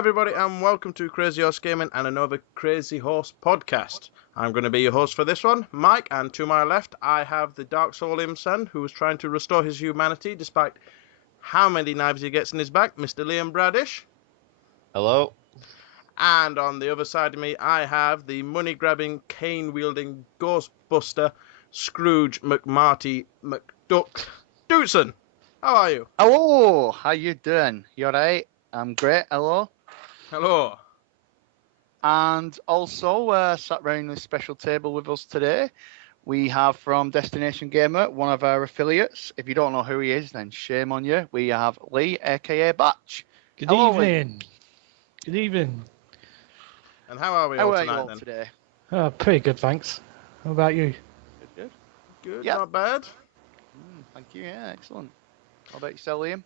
everybody, and welcome to Crazy Horse Gaming and another Crazy Horse podcast. I'm going to be your host for this one, Mike, and to my left, I have the Dark Soul son who is trying to restore his humanity despite how many knives he gets in his back, Mr. Liam Bradish. Hello. And on the other side of me, I have the money-grabbing, cane-wielding, ghostbuster, Scrooge McMarty McDuck Dootson. How are you? Hello, how you doing? You alright? I'm great, hello. Hello. And also, sat around this special table with us today, we have from Destination Gamer, one of our affiliates. If you don't know who he is, then shame on you. We have Lee, aka Batch. Good Hello, evening. Lee. Good evening. And how are we How all are tonight, you all then? today? Pretty good, thanks. How about you? Good. Good, Yep. not bad. Thank you, yeah, excellent. How about yourself, Liam?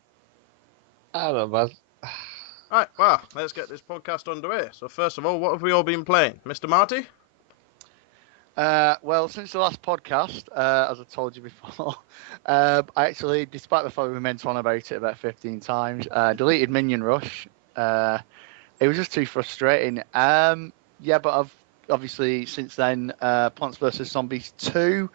I don't know, man. Right, well, let's get this podcast underway. So first of all, what have we all been playing? Mr. Marty? Well, since the last podcast, as I told you before, I actually, despite the fact we meant on about it about 15 times, deleted Minion Rush. It was just too frustrating. Yeah, but I've obviously since then, Plants vs. Zombies 2,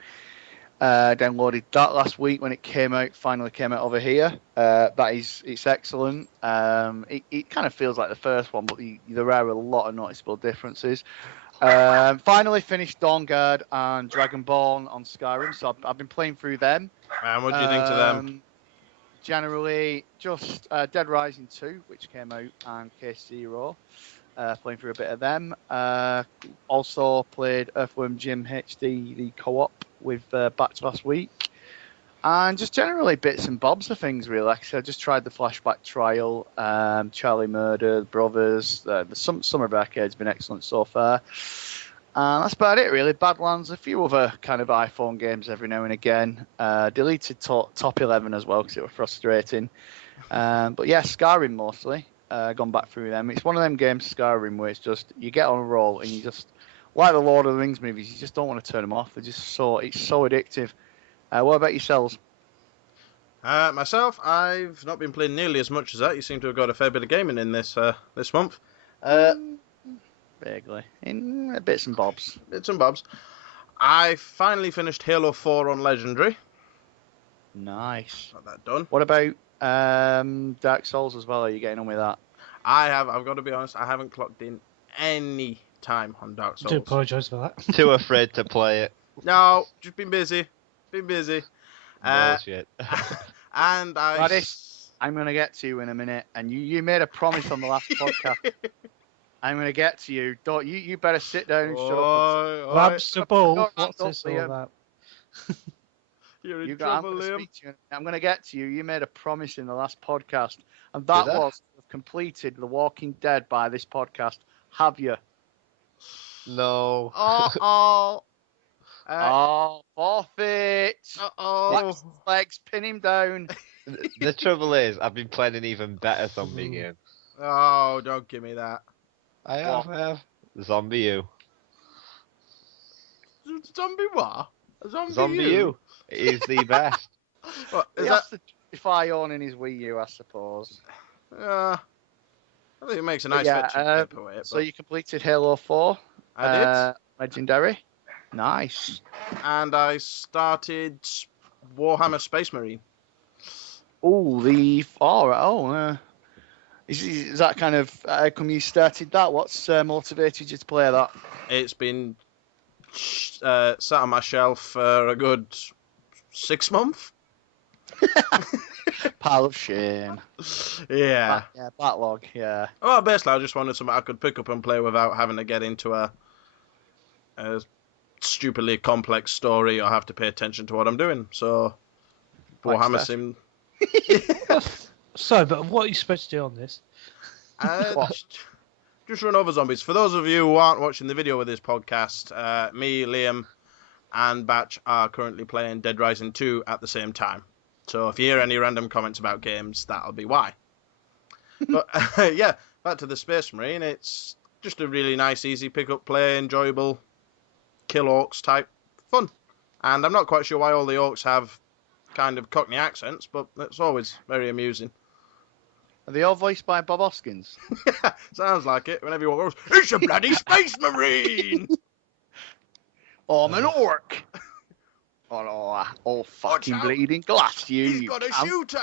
downloaded that last week when it came out, finally came out over here. It's excellent. It kind of feels like the first one, but there are a lot of noticeable differences. Finally finished Dawn Guard and Dragonborn on Skyrim, so I've been playing through them. And what do you think to them? Generally, just Dead Rising 2, which came out, and Case Zero. Playing through a bit of them. Also played Earthworm Jim HD, the co-op, with Batch last week. And just generally bits and bobs of things, really. Like I said, I just tried the Flashback Trial, Charlie Murder, Brothers. The Summer of Arcade's been excellent so far. And that's about it, really. Badlands, a few other kind of iPhone games every now and again. Deleted Top 11 as well because it was frustrating. But yeah, Skyrim mostly. Gone back through them. It's one of them games, Skyrim, where it's just you get on a roll and you just, like the Lord of the Rings movies, you just don't want to turn them off. It's so addictive. What about yourselves? Myself, I've not been playing nearly as much as that. You seem to have got a fair bit of gaming in this month. Vaguely. In bits and bobs. Bits and bobs. I finally finished Halo 4 on Legendary. Nice. Got that done. What about Dark Souls as well? Are you getting on with that? I've got to be honest, I haven't clocked in any time on Dark I do Souls. apologise for that. Too afraid to play it. No, just been busy. Bullshit. And Radish, I'm going to get to you in a minute, and you made a promise on the last podcast. I'm going to get to you. Don't you better sit down and shut up. Labs the ball. Don't What's rant this up, all Liam. about? You're in I'm trouble, going to Liam. speak to you, I'm going to get to you. You made a promise in the last podcast, and that Did I? was to have completed The Walking Dead by this podcast. Have you? No. Oh. Forfeit. Uh-oh. Legs, pin him down. The trouble is, I've been playing an even better zombie game. Oh, don't give me that. I have. Zombie U. Zombie what? Zombie U. It is the best. What, He is has that? to justify owning his Wii U, I suppose. I think it makes a nice Yeah, fetching paperweight. So you completed Halo 4. I did. Legendary. Nice. And I started Warhammer Space Marine. Oh, is that kind of how come you started that? What's motivated you to play that? It's been sat on my shelf for a good 6 months. Pile of shame. Yeah. Yeah, backlog. Yeah. Well, basically, I just wanted something I could pick up and play without having to get into a stupidly complex story or have to pay attention to what I'm doing. So, Warhammer seemed... So, but what are you supposed to do on this? Just run over zombies. For those of you who aren't watching the video with this podcast, me, Liam, and Batch are currently playing Dead Rising 2 at the same time. So if you hear any random comments about games, that'll be why. But yeah, back to the Space Marine. It's just a really nice, easy pick-up play, enjoyable, kill orcs type fun. And I'm not quite sure why all the orcs have kind of Cockney accents, but it's always very amusing. Are they all voiced by Bob Hoskins? Sounds like it. When everyone goes, it's a bloody space marine! Oh, I'm an orc! Oh, no, all fucking out. bleeding glass, you. He's you got a cunt. shooter!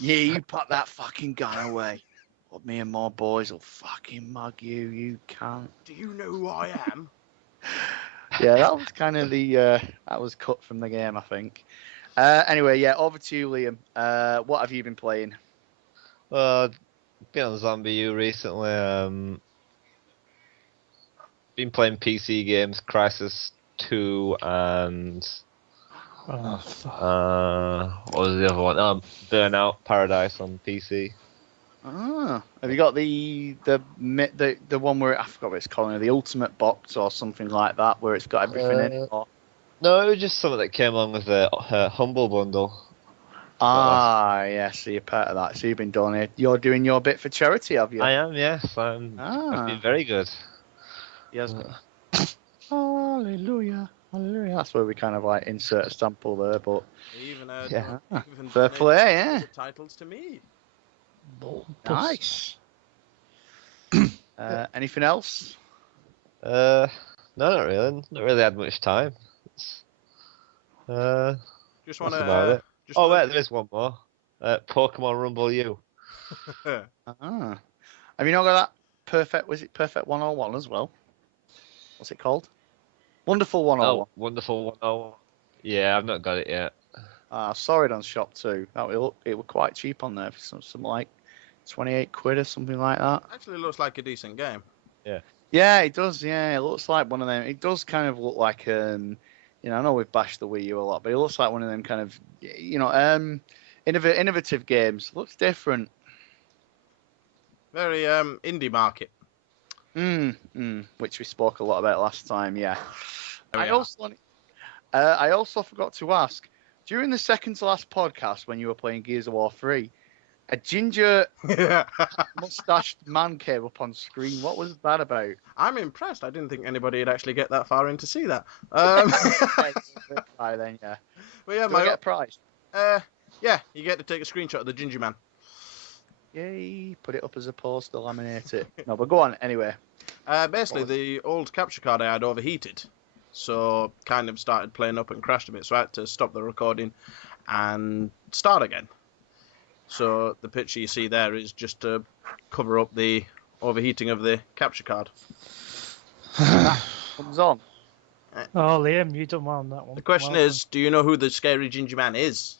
Yeah, you put that fucking gun away. Or me and my boys will fucking mug you, you can't. Do you know who I am? Yeah, that was kind of the, that was cut from the game, I think. Anyway, yeah, over to you, Liam. What have you been playing? Been on Zombie U recently. Been playing PC games, Crisis 2 and Oh, fuck. what was the other one? Burnout Paradise on PC. Ah, have you got the one where I forgot what it's called, the Ultimate Box or something like that, where it's got everything in it? Or... No, it was just something that came along with the Humble Bundle. Ah, yeah, so you're part of that. So you've been doing it. You're doing your bit for charity, have you? I am, yes. I've been very good. Yes. Hallelujah, hallelujah. That's where we kind of like insert a sample there, but Even, yeah, even fair donated play, yeah. titles to me. Nice. Anything else? No, not really. Not really had much time. Just That's want about to. it. Oh wait, there is one more. Pokemon Rumble U. Ah. Have you not got that perfect? Was it Perfect 101 as well? What's it called? Wonderful 101. Oh, Wonderful 101. Yeah, I've not got it yet. I saw it on Shop 2. It was quite cheap on there for some like 28 quid or something like that. Actually, looks like a decent game. Yeah, it does. Yeah, it looks like one of them. It does kind of look like I know we've bashed the Wii U a lot, but it looks like one of them kind of innovative games. Looks different. Very indie market. Which we spoke a lot about last time. Yeah. Oh, I yeah. also forgot to ask during the second to last podcast when you were playing Gears of War 3, a ginger mustached man came up on screen. What was that about? I'm impressed. I didn't think anybody would actually get that far in to see that. Then, yeah. Well, yeah, Do I get a prize? yeah, you get to take a screenshot of the ginger man. Yay! Put it up as a poster, laminate it. No, but go on anyway. Basically, the old capture card I had overheated, so kind of started playing up and crashed a bit. So I had to stop the recording and start again. So the picture you see there is just to cover up the overheating of the capture card. Comes on. Oh, Liam, you done well on that one. The question Well is, do you know who the scary ginger man is?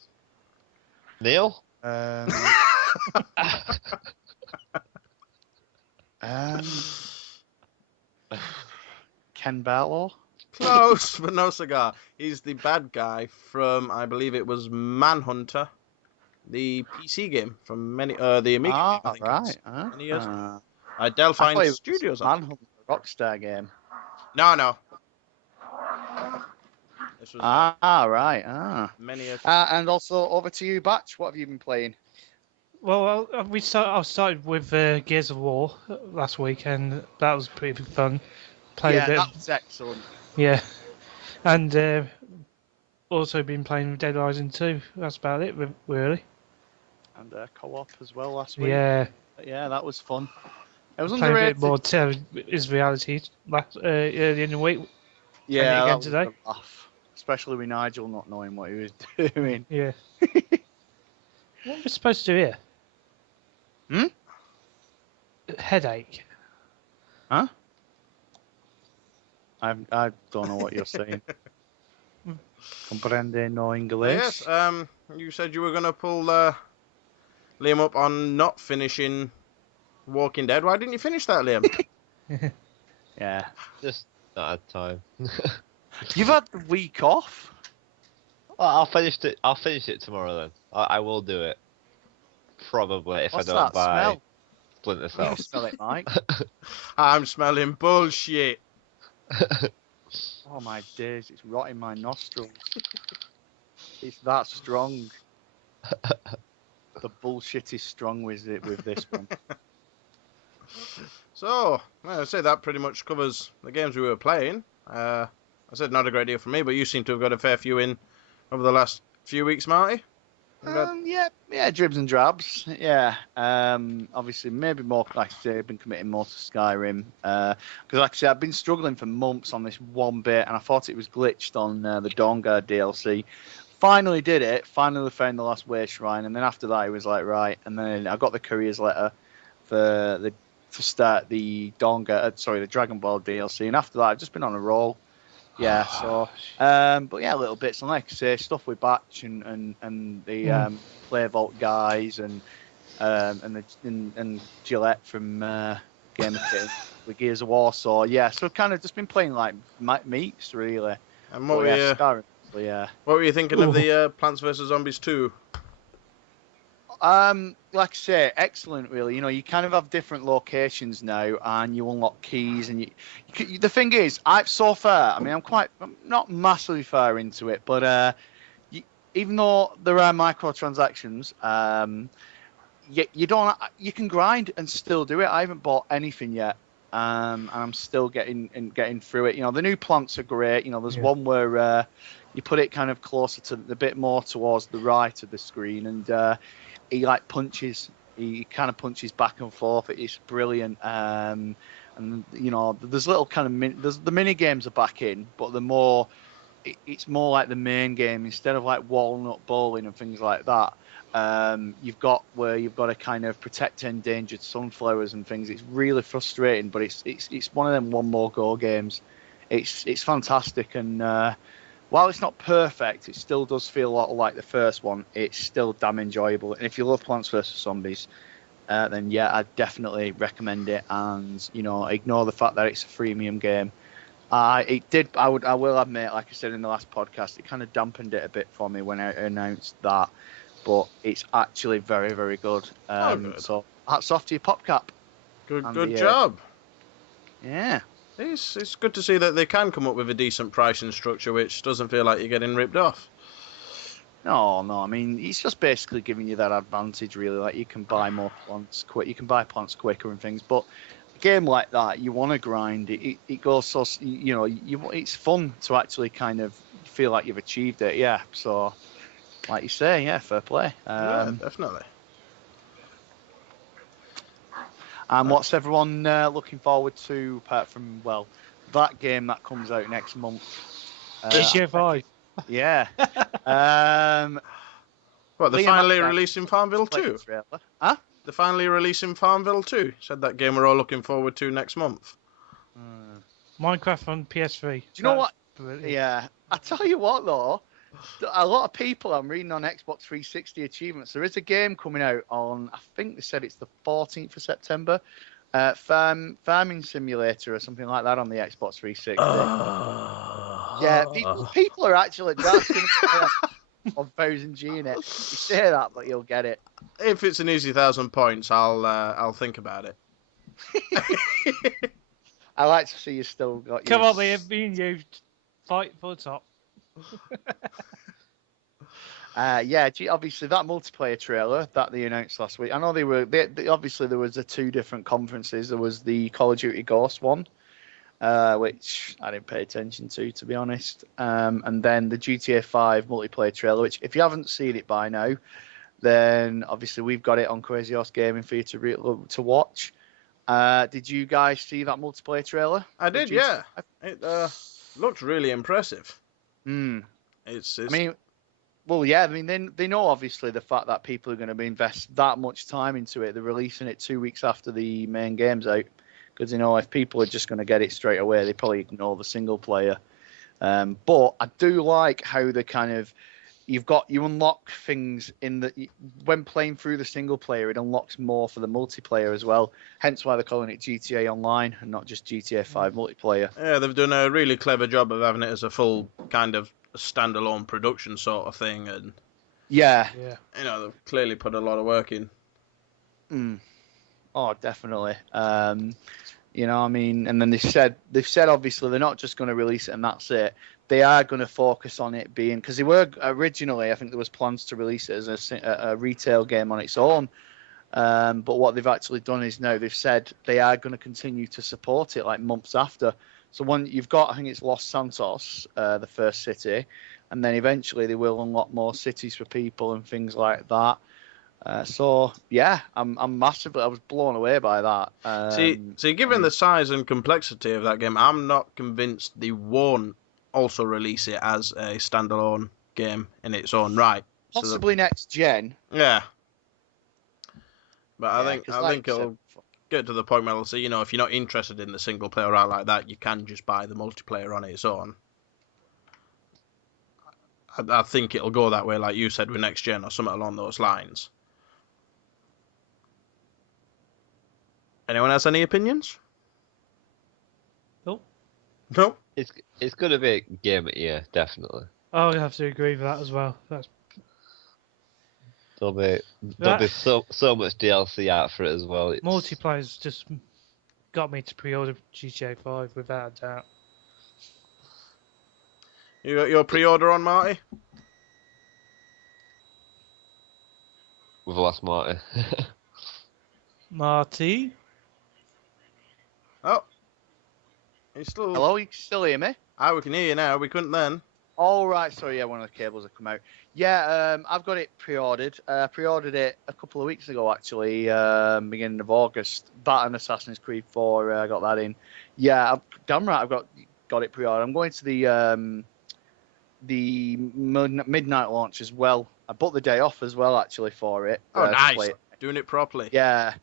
Neil? Ken Barlow? Close, but no cigar. He's the bad guy from, I believe it was Manhunter, the PC game from the Amiga game, I think. Right. Many years. I Delphine thought it was Studios. Manhunt, the Rockstar game. No. This was Right. many years. And also over to you, Batch. What have you been playing? Well, I started with Gears of War last week, and that was pretty fun. Played a bit. That was excellent. Yeah, and also been playing Dead Rising 2. That's about it, really. And co-op as well last week. Yeah, that was fun. It was playing a underrated. bit more is reality early in the week. Yeah, again that was today. a laugh, especially with Nigel not knowing what he was doing. Yeah. What are we supposed to do here? Headache. Huh? I don't know what you're saying. Comprende no English. Yes, you said you were going to pull Liam up on not finishing Walking Dead. Why didn't you finish that, Liam? Yeah. Just not had time. You've had the week off. Well, I'll finish it tomorrow then. I will do it. Probably if What's I don't that buy smell? Splinter You Cell. smell it, Mike. I'm smelling bullshit. Oh my days, it's rotting my nostrils. It's that strong. The bullshit is strong with this one. So, well, I'd say that pretty much covers the games we were playing. I said not a great deal for me, but you seem to have got a fair few in over the last few weeks, Marty. Yeah, dribs and drabs. Yeah. Obviously, maybe more. Like I say, I've been committing more to Skyrim. Because, like I say, I've been struggling for months on this one bit, and I thought it was glitched on the Dawnguard DLC. Finally did it. Finally found the last way shrine, and then after that, it was like right. And then I got the courier's letter to start the the Dragon Ball DLC, and after that, I've just been on a roll. Yeah, so, but yeah, little bits, and like I say, stuff with Batch and the Play Vault guys and Gillette from Game of Kit with Gears of War. So yeah, so kind of just been playing like meats really. And what were you thinking of the Plants vs Zombies 2? Like I say, excellent. Really, you kind of have different locations now, and you unlock keys. And the thing is, I'm not massively far into it, but even though there are microtransactions, you can grind and still do it. I haven't bought anything yet, and I'm still getting through it. The new plants are great. There's one where you put it kind of closer to a bit more towards the right of the screen, and he punches. He kind of punches back and forth. It's brilliant. And there's little kind of the mini games are back in, but it's more like the main game instead of like walnut bowling and things like that. You've got to kind of protect endangered sunflowers and things. It's really frustrating, but it's one of them one more go games. It's fantastic, and while it's not perfect, it still does feel a lot like the first one. It's still damn enjoyable. And if you love Plants vs Zombies, then yeah, I'd definitely recommend it. And ignore the fact that it's a freemium game. I will admit, like I said in the last podcast, it kind of dampened it a bit for me when I announced that. But it's actually very, very good. Good. So hats off to you, PopCap. Good job. Yeah. It's good to see that they can come up with a decent pricing structure, which doesn't feel like you're getting ripped off. No. I mean, it's just basically giving you that advantage, really. Like you can buy more plants you can buy plants quicker and things. But a game like that, you want to grind. It goes so it's fun to actually kind of feel like you've achieved it. Yeah. So, like you say, yeah, fair play. Yeah, definitely. And what's everyone looking forward to, apart from, that game that comes out next month? GTA 5. Yeah. What, they're Liam finally releasing Farmville 2? Huh? They're finally releasing Farmville 2. Said that game we're all looking forward to next month. Minecraft on PS3. Do you know what? Brilliant. Yeah. I tell you what, though. A lot of people I'm reading on Xbox 360 achievements. There is a game coming out on, I think they said it's the 14th of September. Farming Simulator or something like that on the Xbox 360. Yeah, people are actually drafting on 1000G in it. You say that, but you'll get it. If it's an easy 1,000 points, I'll think about it. I like to see you still got. Come on, me and you fight for the top. Obviously that multiplayer trailer that they announced last week. I know obviously there was two different conferences. There was the Call of Duty Ghost one, which I didn't pay attention to be honest. And then the GTA 5 multiplayer trailer, which if you haven't seen it by now, then obviously we've got it on Crazy Horse Gaming for you to watch. Did you guys see that multiplayer trailer? I did, yeah. It looked really impressive. It's. I mean, well, yeah. I mean, they know obviously the fact that people are going to invest that much time into it. They're releasing it 2 weeks after the main game's out, because if people are just going to get it straight away, they probably ignore the single player. But I do like how they kind of you unlock things when playing through the single player, it unlocks more for the multiplayer as well. Hence why they're calling it GTA Online and not just GTA 5 multiplayer. Yeah, they've done a really clever job of having it as a full kind of standalone production sort of thing, and yeah, they've clearly put a lot of work in. Oh, definitely. I mean, and then they've said obviously they're not just going to release it and that's it. They are going to focus on it being, because they were originally, I think there was plans to release it as a retail game on its own. But what they've actually done is now they've said they are going to continue to support it like months after. So you've got, I think it's Los Santos, the first city, and then eventually they will unlock more cities for people and things like that. So yeah, I was blown away by that. See, given the size and complexity of that game, I'm not convinced they won't also release it as a standalone game in its own right. Possibly next gen. Yeah. But Yeah, I think it'll get to the point where it'll say, you know, if you're not interested in the single player route like that, you can just buy the multiplayer on its own. I think it'll go that way, like you said, with next gen or something along those lines. Anyone else any opinions? Nope. No. It's gonna be a game of the year, definitely. I would have to agree with that as well. There'll be so much DLC out for it as well. Multiplayer's just got me to pre-order GTA 5 without a doubt. You got your pre-order on, Marty? We've lost Marty. Marty? Oh. He's still... Hello, you still hear me? Ah, we can hear you now. We couldn't then. All right, sorry, yeah, one of the cables have come out. Yeah, I've got it pre-ordered. Pre-ordered it a couple of weeks ago, actually, beginning of August. That and Assassin's Creed 4, I got that in. Yeah, damn right, I've got it pre-ordered. I'm going to the midnight launch as well. I booked the day off as well, actually, for it. Oh, nice. Doing it properly. Yeah.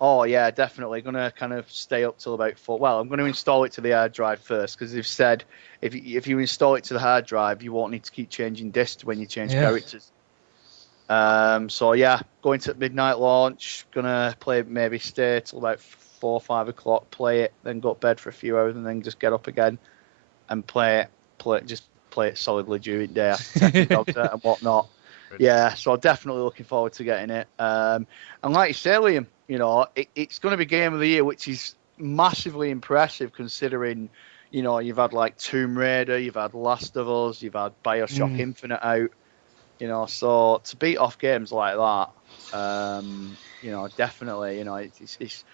Oh, yeah, definitely. Going to kind of stay up till about 4. Well, I'm going to install it to the hard drive first, because they've said if you install it to the hard drive, you won't need to keep changing discs when you change characters. So, yeah, going to midnight launch. Going to maybe stay till about 4 or 5 o'clock, play it, then go to bed for a few hours, and then just get up again and play it solidly during the day after taking dogs out and whatnot. Yeah, so definitely looking forward to getting it. And like you say, Liam, you know, it's going to be Game of the Year, which is massively impressive considering, you know, you've had like Tomb Raider, you've had Last of Us, you've had Bioshock Infinite out, you know, so to beat off games like that, you know, definitely, you know, it's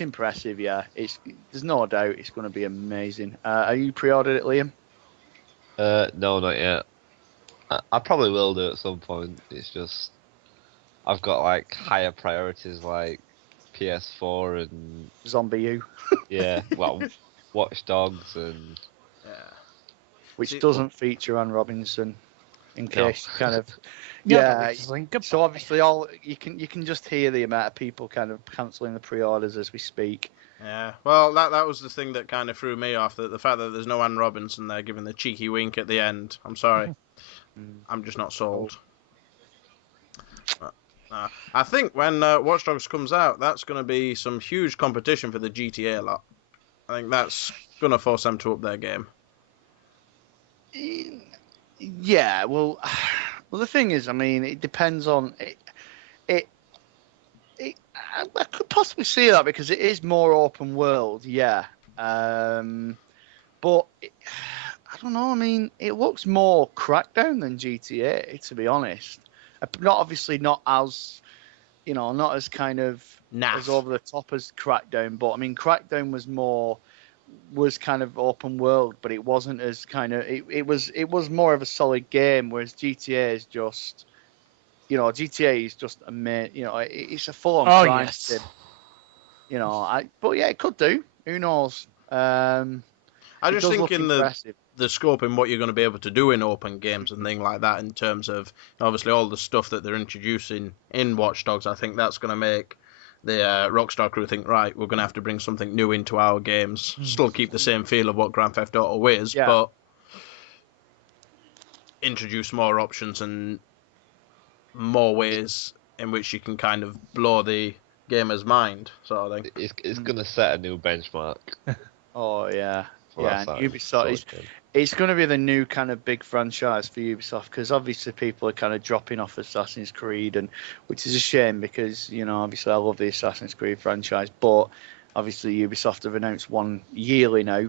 impressive, yeah. There's no doubt it's going to be amazing. Are you pre-ordered it, Liam? No, not yet. I probably will do at some point. It's just I've got like higher priorities like PS4 and Zombie U. Yeah, well, Watch Dogs and which doesn't feature Anne Robinson. In case you kind of so obviously you can just hear the amount of people kind of cancelling the pre-orders as we speak. Yeah, well, that was the thing that kind of threw me off, the fact that there's no Anne Robinson there giving the cheeky wink at the end. I'm sorry. I'm just not sold. I think when Watch Dogs comes out, that's going to be some huge competition for the GTA lot. I think that's going to force them to up their game. Yeah, well, the thing is, I mean, it depends on it. I could possibly see that because it is more open world, yeah. But I don't know. I mean, it looks more Crackdown than GTA, to be honest. Not as, you know, not as kind of as over the top as Crackdown. But I mean, Crackdown was kind of open world, but it wasn't as kind of. It was more of a solid game, whereas GTA is just. You know, GTA is just you know, it's a full-on crime sim. You know, but yeah, it could do. Who knows? I just think in the scope in what you're going to be able to do in open games and things like that, in terms of obviously all the stuff that they're introducing in Watch Dogs, I think that's going to make the Rockstar crew think, right, we're going to have to bring something new into our games. Still keep the same feel of what Grand Theft Auto is, but introduce more options and more ways in which you can kind of blow the gamer's mind, sort of thing. It's going to set a new benchmark. Oh, yeah. Yeah, and Ubisoft, it's going to be the new kind of big franchise for Ubisoft, because obviously people are kind of dropping off Assassin's Creed, and which is a shame because, you know, obviously I love the Assassin's Creed franchise, but obviously Ubisoft have announced one yearly now,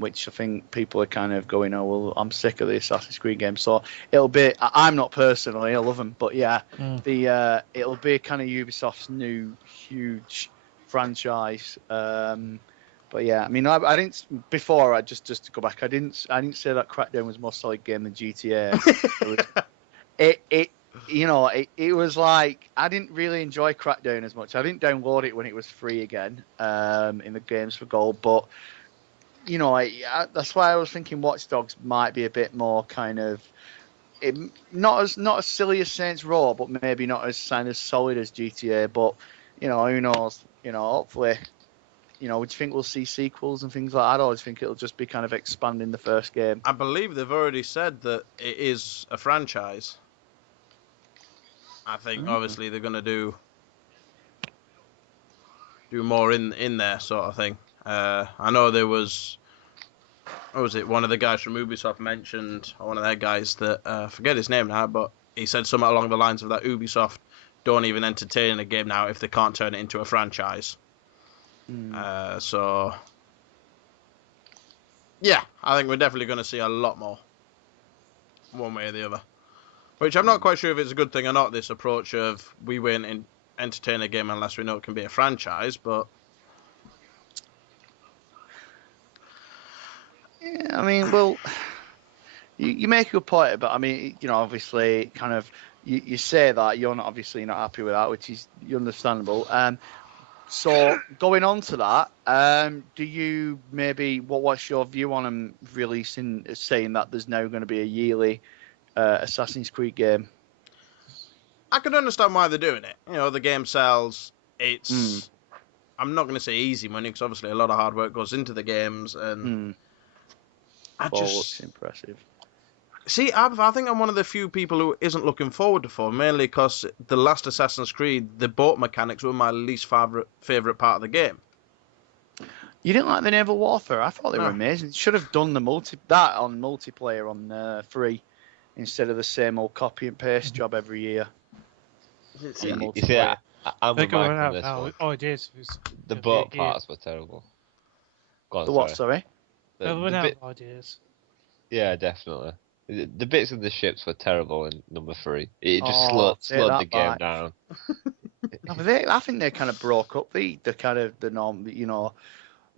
which I think people are kind of going, oh, well, I'm sick of the Assassin's Creed games. So it'll be, I'm not personally, I love them, but yeah, it'll be kind of Ubisoft's new huge franchise. But yeah, I mean, I didn't before. I just to go back, I didn't say that Crackdown was a more solid game than GTA. It was like I didn't really enjoy Crackdown as much. I didn't download it when it was free again in the Games for Gold, but that's why I was thinking Watch Dogs might be a bit more kind of not as silly as Saints Row, but maybe not as kind of solid as GTA. But who knows? Hopefully, do you think we'll see sequels and things like that, or do you think it'll just be kind of expanding the first game? I believe they've already said that it is a franchise. I think obviously they're going to do more in there sort of thing. I know there was, what was it, one of the guys from Ubisoft mentioned, or one of their guys that, I forget his name now, but he said something along the lines of that Ubisoft don't even entertain a game now if they can't turn it into a franchise. So, yeah, I think we're definitely going to see a lot more, one way or the other. Which I'm not quite sure if it's a good thing or not, this approach of we won't entertain a game unless we know it can be a franchise, but... Yeah, I mean, well, you make a good point, but I mean, obviously, kind of, you say that you're not happy with that, which is understandable. So going on to that, do you what's your view on them saying that there's now going to be a yearly Assassin's Creed game? I can understand why they're doing it. The game sells. It's, I'm not going to say easy money, because obviously a lot of hard work goes into the games, and looks impressive. See, I think I'm one of the few people who isn't looking forward to 4, mainly because the last Assassin's Creed, the boat mechanics were my least favourite part of the game. You didn't like the naval warfare? I thought they were amazing. Should have done that on multiplayer on free instead of the same old copy and paste job every year. You see, I'm with Mike on this one. Ideas. The boat parts were terrible. Go on, the what? Sorry. They went out of ideas. Yeah, definitely. The bits of the ships were terrible in number 3. It just slowed the game down. I think they kind of broke up the kind of the norm,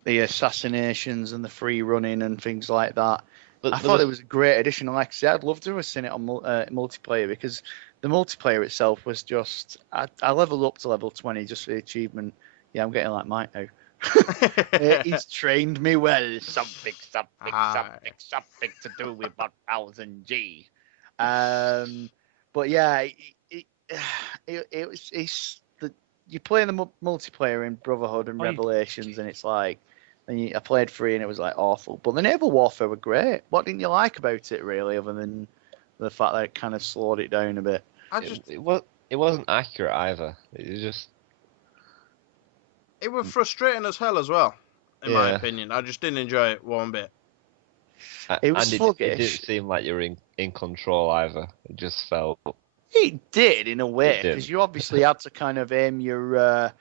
the assassinations and the free running and things like that. I thought it was a great addition. Like I said, I'd love to have seen it on multiplayer, because the multiplayer itself was just. I leveled up to level 20 just for the achievement. Yeah, I'm getting like Mike now. He's trained me well. Something to do with 1000 G. But yeah, you play the multiplayer in Brotherhood and Revelations, and it's like, I played 3 and it was like awful. But the naval warfare were great. What didn't you like about it really, other than the fact that it kind of slowed it down a bit? It wasn't accurate either. It was frustrating as hell as well, in my opinion. I just didn't enjoy it one bit. It was sluggish. It didn't seem like you were in control either. It just felt... It did, in a way, because you obviously had to kind of aim your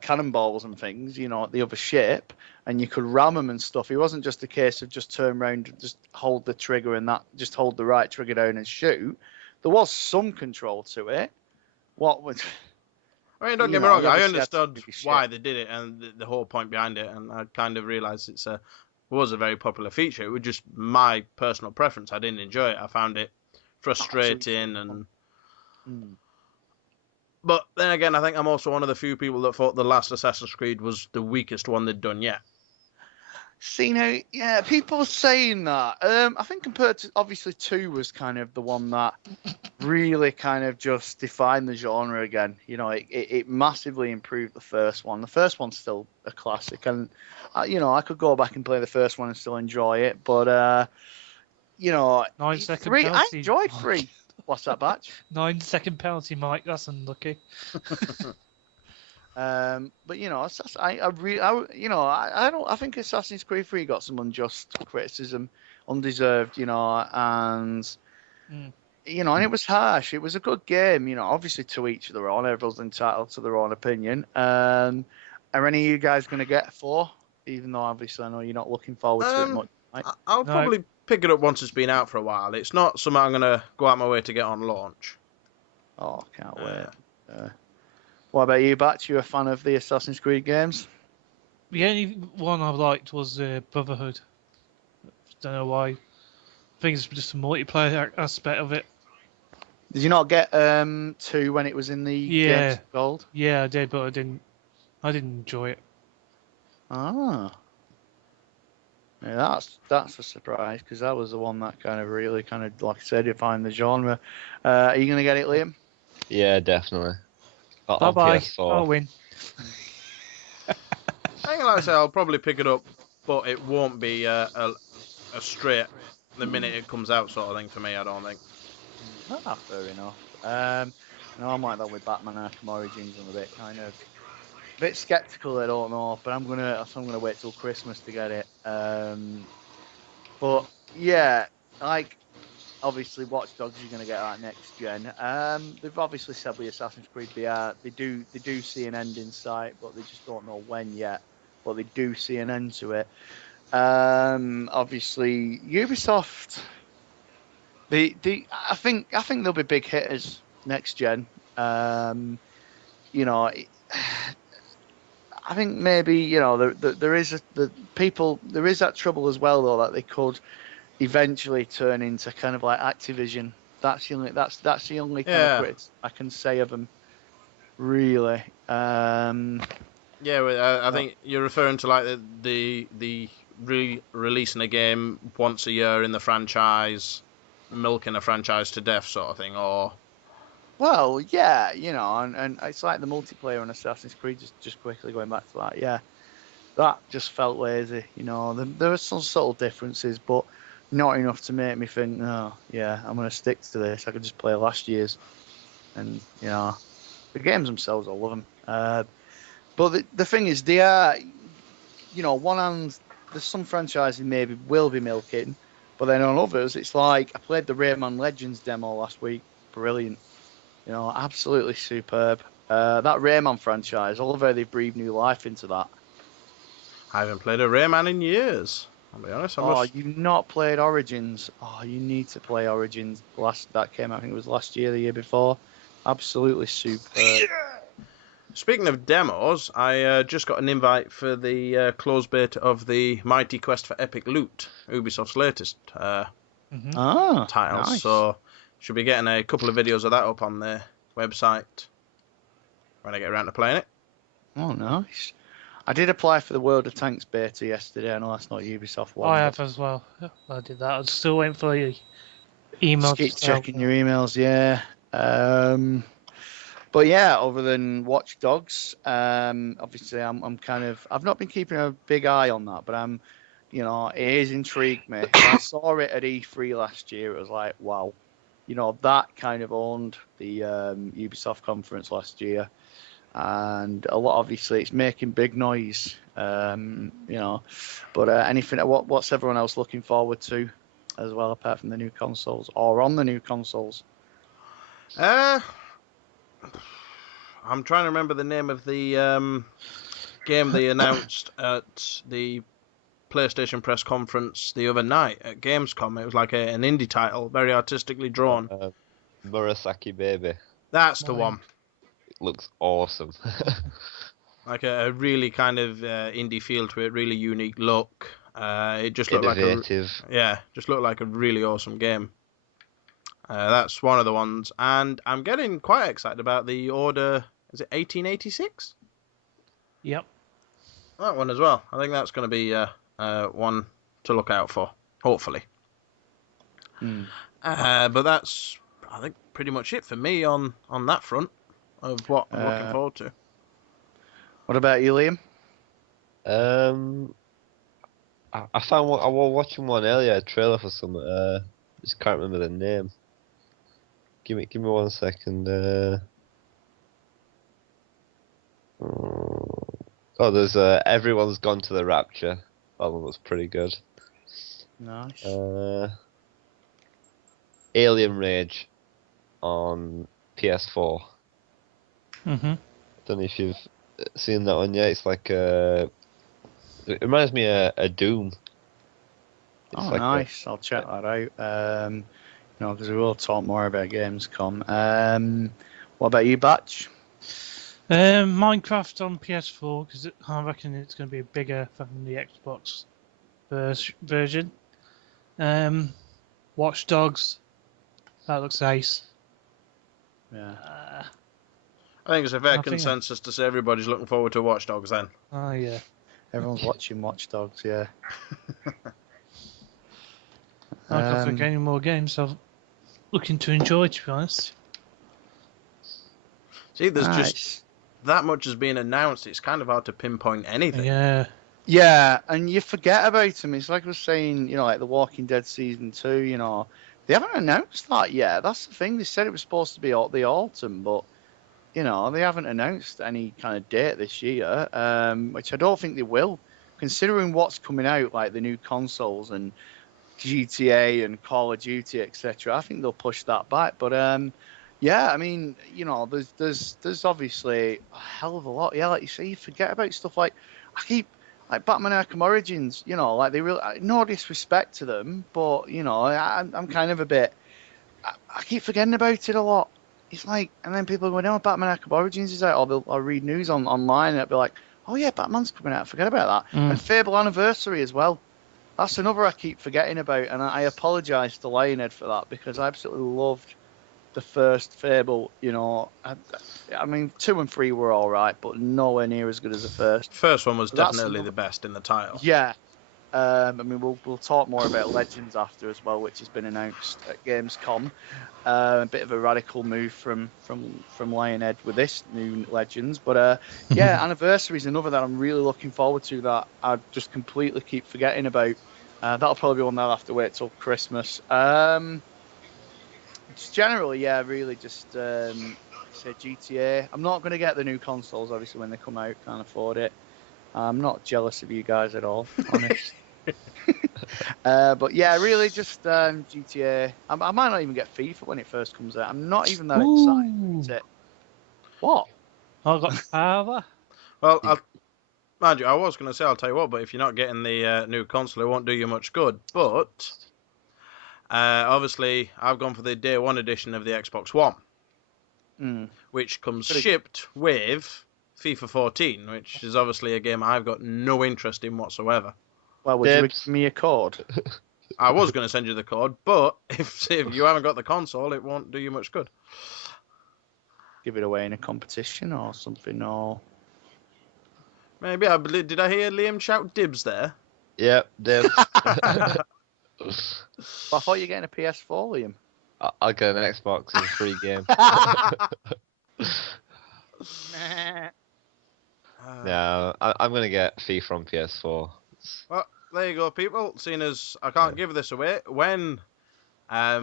cannonballs and things, at the other ship, and you could ram them and stuff. It wasn't just a case of just turn around and just hold the trigger and just hold the right trigger down and shoot. There was some control to it. I mean, don't get me wrong, I understood why they did it and the whole point behind it, and I kind of realised it was a very popular feature. It was just my personal preference. I didn't enjoy it. I found it frustrating and... But then again, I think I'm also one of the few people that thought the last Assassin's Creed was the weakest one they'd done yet. See, now, yeah, people are saying that. I think compared to, obviously, 2 was kind of the one that really kind of just defined the genre again. It massively improved the first one. The first one's still a classic, and, I could go back and play the first one and still enjoy it, but, 9-second 3, penalty. I enjoyed 3. What's that, Batch? 9-second penalty, Mike. That's unlucky. But I think Assassin's Creed 3 got some unjust criticism, undeserved, and and it was harsh. It was a good game, obviously to each their own. Everyone's entitled to their own opinion. Are any of you guys going to get 4? Even though obviously I know you're not looking forward to it much. Right? I'll probably pick it up once it's been out for a while. It's not something I'm going to go out my way to get on launch. Oh, can't wait. What about you, Batch? You a fan of the Assassin's Creed games? The only one I liked was Brotherhood. Don't know why. I think it's just a multiplayer aspect of it. Did you not get 2 when it was in the Games Yeah, of Gold? yeah, I did, but I didn't. I didn't enjoy it. Ah, yeah, that's a surprise because that was the one that kind of really like I said, defined the genre. Are you gonna get it, Liam? Yeah, definitely. Bye On bye. PS4. I'll win. I think, like I say, I'll probably pick it up, but it won't be a straight the minute it comes out sort of thing for me. I don't think. Ah, fair enough. No, I'm like that with Batman Arkham Origins. I'm a bit skeptical. I don't know, but I'm gonna wait till Christmas to get it. But yeah, like obviously Watch Dogs you're gonna get that next gen. They've obviously said with Assassin's Creed they do see an end in sight, but they just don't know when yet. But they do see an end to it. Obviously Ubisoft. I think they'll be big hitters next gen. You know, I think maybe there is there is that trouble as well though that they could eventually turn into kind of like Activision. That's the only kind of Yeah. critic I can say of them, really. Yeah, well, I think you're referring to like the re-releasing a game once a year in the franchise, milking a franchise to death sort of thing, or Well, yeah, and it's like the multiplayer on Assassin's Creed. Just quickly going back to that, yeah, that just felt lazy. There were some subtle differences, but not enough to make me think, no, yeah, I'm gonna stick to this. I could just play last year's, and the games themselves, I love them. But the thing is, they are, one hand, there's some franchises maybe will be milking, but then on others, it's like I played the Rayman Legends demo last week, brilliant. Absolutely superb. That Rayman franchise, I love how they breathed new life into that. I haven't played a Rayman in years. I'll be honest. I Oh, must. you've not played Origins? Oh, you need to play Origins. That came out, I think it was last year, the year before. Absolutely superb. Speaking of demos, I just got an invite for the closed beta of the Mighty Quest for Epic Loot, Ubisoft's latest Mm-hmm. titles. Nice. So should be getting a couple of videos of that up on the website when I get around to playing it. Oh, nice. I did apply for the World of Tanks beta yesterday. I know that's not Ubisoft one. I have as well. I did that. I'm still waiting for the email. Just keep checking your emails, yeah. But yeah, other than Watch Dogs, obviously I've not been keeping a big eye on that, but it has intrigued me. I saw it at E3 last year. It was like, wow, that kind of owned the Ubisoft conference last year. And obviously it's making big noise, but anything, what's everyone else looking forward to as well, apart from the new consoles or on the new consoles? I'm trying to remember the name of the game they announced at the PlayStation press conference the other night at Gamescom. It was like an indie title, very artistically drawn. Murasaki Baby. That's the one. It looks awesome. Like a really kind of indie feel to it, really unique look. It just looked Innovative. just looked like a really awesome game. That's one of the ones, and I'm getting quite excited about the Order. Is it 1886? Yep. That one as well. I think that's going to be one to look out for, hopefully. But that's, I think, pretty much it for me on that front of what I'm looking forward to. What about you, Liam? I found I was watching one earlier, a trailer for something. Just can't remember the name. Give me 1 second. Oh, there's Everyone's Gone to the Rapture. That one was pretty good. Nice. Alien Rage on PS4. Mm-hmm. Don't know if you've seen that one yet. It's like it reminds me of Doom. It's like nice. I'll check that out. Because we will talk more about Gamescom. What about you, Batch? Minecraft on PS4 because I reckon it's going to be bigger than the Xbox version. Watch Dogs, that looks ace. Yeah. I think it's a fair I think- consensus to say everybody's looking forward to Watch Dogs then. Oh yeah. Everyone's watching Watch Dogs, yeah. I can't think of any more games I'm looking to enjoy, to be honest. See, there's nice. just that much has been announced. It's kind of hard to pinpoint anything. Yeah. Yeah, and you forget about them. It's like I was saying, like The Walking Dead Season 2, They haven't announced that yet. That's the thing. They said it was supposed to be the autumn, but, they haven't announced any kind of date this year, which I don't think they will. Considering what's coming out, like the new consoles and GTA and Call of Duty, etc., I think they'll push that back. But, yeah, I mean, there's obviously a hell of a lot. Yeah, like you say, you forget about stuff like like Batman Arkham Origins, like they really, no disrespect to them, but I'm kind of a bit. I keep forgetting about it a lot. It's like, and then people go, "No, Batman Arkham Origins is out," or I'll read news online, and it'll be like, "Oh yeah, Batman's coming out." Forget about that. And Fable Anniversary as well. That's another I keep forgetting about, and I apologise to Lionhead for that because I absolutely loved the first Fable. I mean, 2 and 3 were all right, but nowhere near as good as the first. First one was So that's definitely another- the best in the title. Yeah. I mean, we'll talk more about Legends after as well, which has been announced at Gamescom. A bit of a radical move from Lionhead with this new Legends, but yeah, Anniversary is another that I'm really looking forward to that I just completely keep forgetting about. That'll probably be one that I'll have to wait till Christmas. Just generally, yeah, really just say GTA. I'm not going to get the new consoles, obviously, when they come out. Can't afford it. I'm not jealous of you guys at all, honest. But yeah, really just GTA. I might not even get FIFA when it first comes out. I'm not even that excited. That's it. What? I got power. Well, mind you, I was going to say, I'll tell you what, but if you're not getting the new console, it won't do you much good. But obviously, I've gone for the day one edition of the Xbox One, which comes shipped with FIFA 14, which is obviously a game I've got no interest in whatsoever. Well, would you give me a code? I was going to send you the code, but if you haven't got the console, it won't do you much good. Give it away in a competition or something, or... Maybe. Did I hear Liam shout dibs there? Yep, dibs. Well, I thought you were getting a PS4, Liam. I'll get an Xbox. It's a free game. No, I'm going to get FIFA on PS4. Well, there you go, people. Seeing as I can't give this away, when I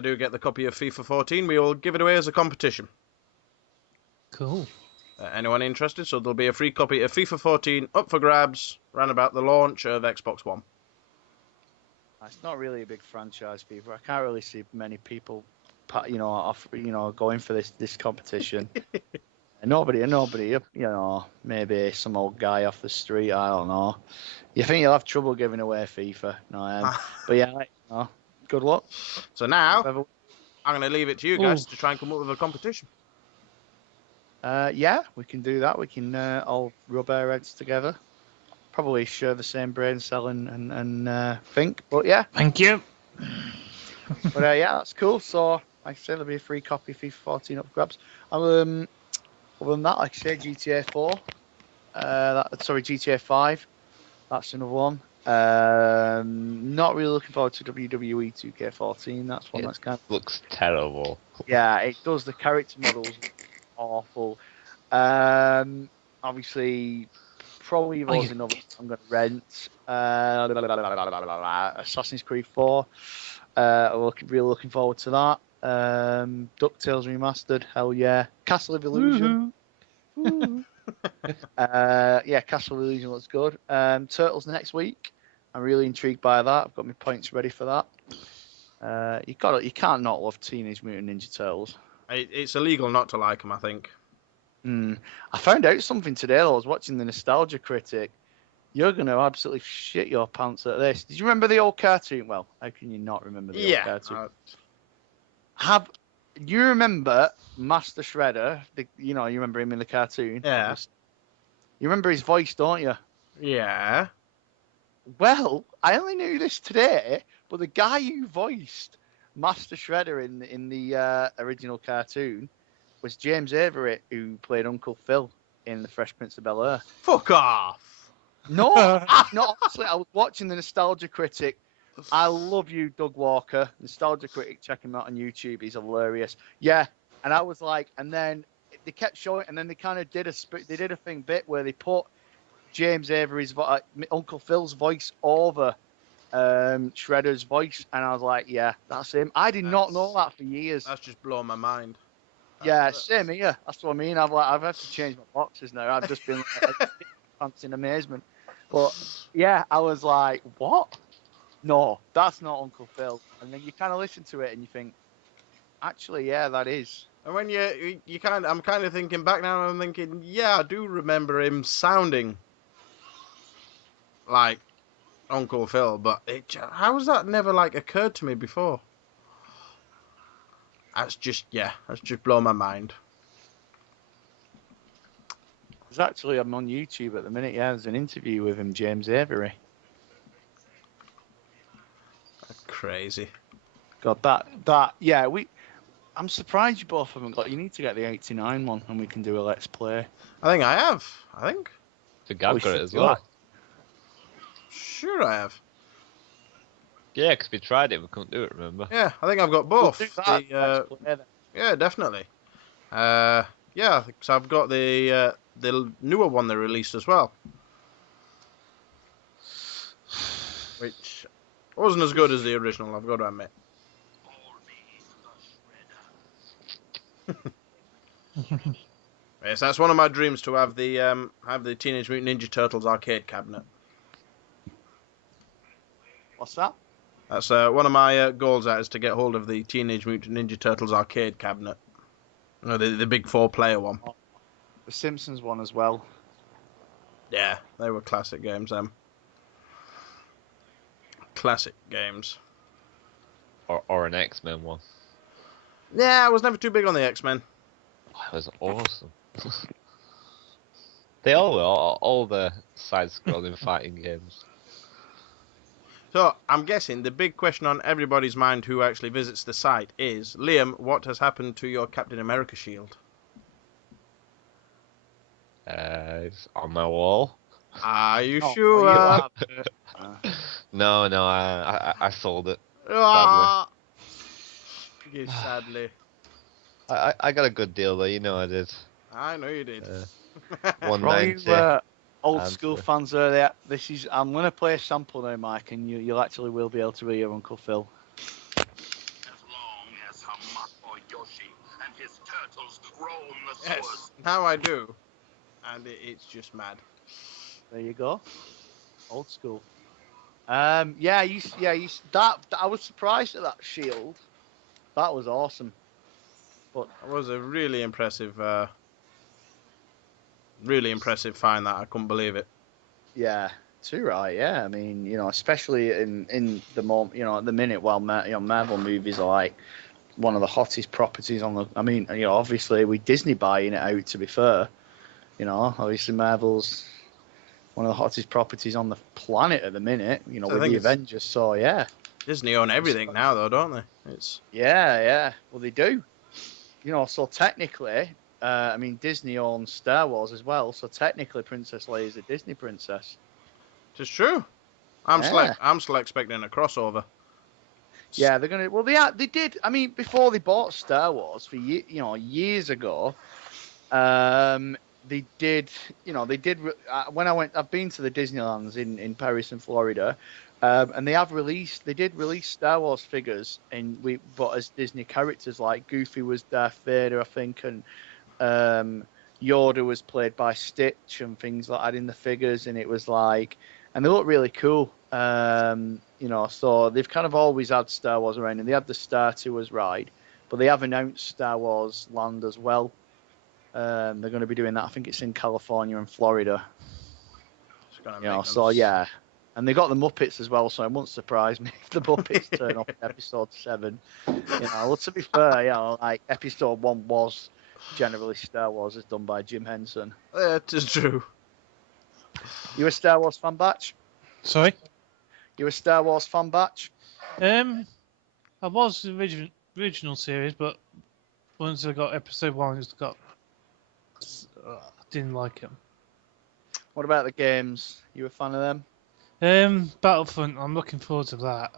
do get the copy of FIFA 14, we will give it away as a competition. Cool. Anyone interested? So there'll be a free copy of FIFA 14 up for grabs around about the launch of Xbox One. It's not really a big franchise, FIFA. I can't really see many people, going for this competition. Nobody, maybe some old guy off the street. I don't know. You think you'll have trouble giving away FIFA? No, but yeah, good luck. So now I'm going to leave it to you guys to try and come up with a competition. Yeah, we can do that. We can all rub our heads together. Probably share the same brain cell and think. But yeah. Thank you. But yeah, that's cool. So like I say, there'll be a free copy of FIFA 14 up for grabs. Other than that, like I say, GTA 4. GTA 5. That's another one. Not really looking forward to WWE 2K14. That's one that's kind of... Looks terrible. Yeah, it does. The character models are awful. Obviously, Pro Evo is another I'm going to rent. Assassin's Creed 4. Really looking forward to that. DuckTales Remastered, hell yeah. Castle of Illusion. Yeah, Castle of Illusion looks good. Turtles next week. I'm really intrigued by that. I've got my points ready for that. You can't not love Teenage Mutant Ninja Turtles. It's illegal not to like them, I think. I found out something today. I was watching the Nostalgia Critic. You're going to absolutely shit your pants at this. Did you remember the old cartoon? Well, how can you not remember the old cartoon? you remember Master Shredder? You remember him in the cartoon? Yeah. You remember his voice, don't you? Yeah. Well, I only knew this today, but the guy who voiced Master Shredder in the original cartoon was James Avery, who played Uncle Phil in The Fresh Prince of Bel-Air. Fuck off. No, not honestly. I was watching the Nostalgia Critic. I love you, Doug Walker. Nostalgia Critic, check him out on YouTube. He's hilarious. Yeah, and I was like, and then they kept showing, and then they kind of did a thing bit where they put James Avery's Uncle Phil's voice over Shredder's voice, and I was like, yeah, that's him. I did not know that for years. That's just blown my mind. Yeah, same here. That's what I mean. I've had to change my boxes now. I've just been pants in amazement. But yeah, I was like, what? No, that's not Uncle Phil. And then you kind of listen to it and you think, actually, yeah, that is. And when I'm kind of thinking back now, and I'm thinking, yeah, I do remember him sounding like Uncle Phil, but how has that never occurred to me before? That's just blown my mind. I'm on YouTube at the minute. Yeah, there's an interview with him, James Avery. That's crazy. God, yeah, I'm surprised you both haven't got. You need to get the '89 one, and we can do a let's play. I think I have. I think I've got it as well. Sure, I have. Yeah, because we tried it, we couldn't do it. Remember? Yeah, I think I've got both. We'll do that. Let's play then. Yeah, definitely. Yeah, because I've got the newer one they released as well, which wasn't as good as the original, I've got to admit. Yes, that's one of my dreams, to have the Teenage Mutant Ninja Turtles arcade cabinet. What's that? That's one of my goals. That is to get hold of the Teenage Mutant Ninja Turtles arcade cabinet. No, the big 4-player one. The Simpsons one as well. Yeah, they were classic games. Classic games. Or an X-Men one. Yeah, I was never too big on the X-Men. Oh, it was awesome. They all were, all the side-scrolling fighting games. So, I'm guessing the big question on everybody's mind who actually visits the site is, Liam, what has happened to your Captain America shield? It's on my wall. Are you Oh, sure? No, I sold it. Ah, you sadly. I got a good deal though, you know I did. I know you did. For all you 190. old school fans there, I'm going to play a sample now, Mike, and you'll actually will be able to hear Uncle Phil. As long as Hamato Yoshi and his turtles roam the Yes, sewers. now I do. And it's just mad. There you go. Old school. I was surprised at that shield. That was awesome. But That was a really impressive find. That I couldn't believe it. yeah, too right. Yeah, I mean, especially in the moment, at the minute, while Marvel movies are like one of the hottest properties on the. I mean, obviously with Disney buying it out. To be fair, obviously Marvel's one of the hottest properties on the planet at the minute. With the Avengers. So yeah. Disney own everything now, though, don't they? Yeah. Well, they do. So technically, Disney owns Star Wars as well. So technically, Princess Leia is a Disney princess. It's true. I'm still expecting a crossover. Yeah, they're gonna. Well, they did. I mean, before they bought Star Wars for years ago, they did. When I've been to the Disneylands in Paris and Florida. And they did release Star Wars figures, but as Disney characters, like Goofy was Darth Vader, I think, and Yoda was played by Stitch and things like that in the figures, and it was like, and they look really cool. So they've kind of always had Star Wars around, and they had the Star Tours ride, but they have announced Star Wars Land as well. They're going to be doing that. I think it's in California and Florida. It's gonna make them Yeah. And they got the Muppets as well, so it wouldn't surprise me if the Muppets turn up in episode 7. Well, to be fair, like episode 1 was generally Star Wars as done by Jim Henson. It is true. You a Star Wars fan, Batch? Sorry. You a Star Wars fan, Batch? I was the original series, but once I got episode 1, it got didn't like it. What about the games? You a fan of them? Battlefront. I'm looking forward to that.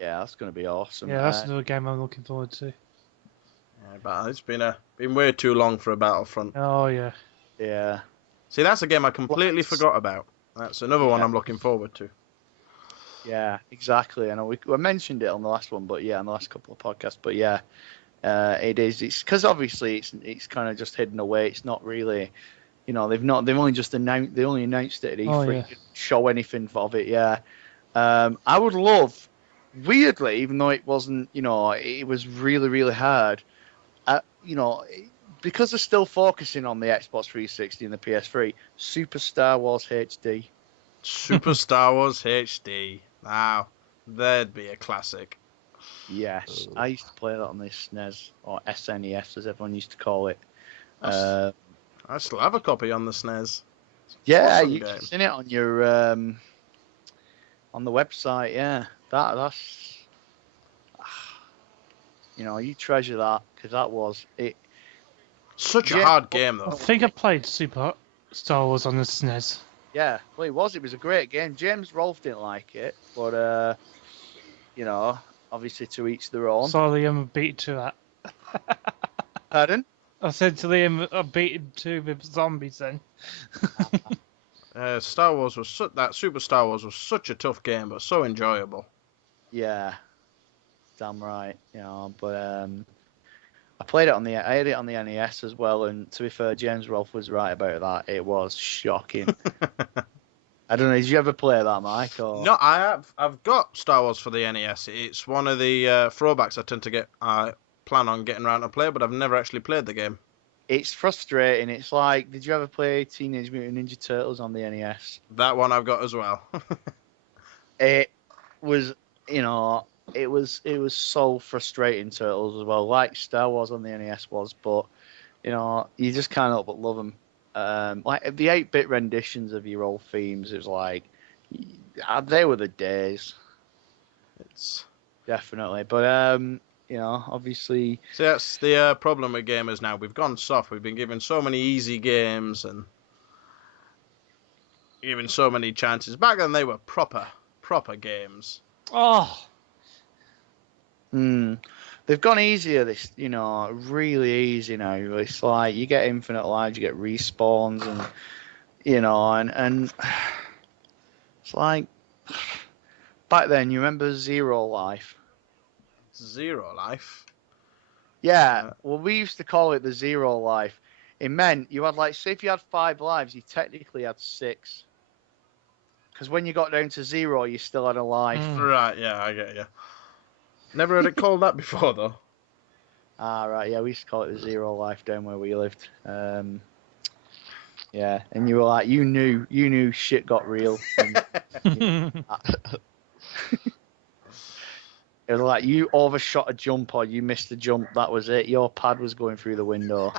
Yeah, that's going to be awesome. Yeah, that's another game I'm looking forward to. Yeah, but it's been way too long for a Battlefront. Oh yeah. Yeah. See, that's a game I completely forgot about. That's another one I'm looking forward to. Yeah, exactly. I know we mentioned it on the last one, but yeah, on the last couple of podcasts. But yeah, it is. It's because obviously it's kind of just hidden away. It's not really, they've only just announced. They only announced it at E3. Didn't show anything of it. Yeah. I would love, weirdly, even though it wasn't, it was really really hard. Because they're still focusing on the Xbox 360 and the PS3, Super Star Wars HD. Super Star Wars HD. Now, there'd be a classic. Yes, I used to play that on the SNES, or SNES as everyone used to call it. I still have a copy on the SNES. Yeah, Awesome you've game. seen it on your on the website. Yeah, that's you treasure that because that was it. Such a hard game, I though. think I played Super Star Wars on the SNES. Yeah, well, it was. It was a great game. James Rolfe didn't like it, but obviously to each their own. Sorry, Liam, I beat to that. Pardon? I said to Liam, I beat him to with zombies then. Star Wars was that Super Star Wars was such a tough game, but so enjoyable. Yeah, damn right. But I played it I had it on the NES as well, and to be fair, James Rolfe was right about that. It was shocking. I don't know. Did you ever play that, Mike? Or... No, I have. I've got Star Wars for the NES. It's one of the throwbacks I tend to get. I plan on getting around to play, but I've never actually played the game. It's frustrating. It's like, did you ever play Teenage Mutant Ninja Turtles on the NES? That one I've got as well. It was, it was so frustrating, Turtles as well, like Star Wars on the NES was, but you just can't help but love them. Like the 8-bit renditions of your old themes, it was like they were the days. It's Definitely, but obviously. See, that's the problem with gamers now. We've gone soft. We've been given so many easy games and given so many chances. Back then, they were proper games. Oh, They've gone easier. This, really easy now. It's like you get infinite lives, you get respawns, and it's like back then. You remember Zero Life? Zero Life. Yeah. Well, we used to call it the Zero Life. It meant you had say if you had 5 lives, you technically had 6. Because when you got down to 0, you still had a life. Right, yeah, I get you. Never heard it called that before, though. Ah, right, yeah, we used to call it the Zero Life down where we lived. Yeah, and you were like, you knew shit got real. It was like you overshot a jump or you missed a jump. That was it. Your pad was going through the window,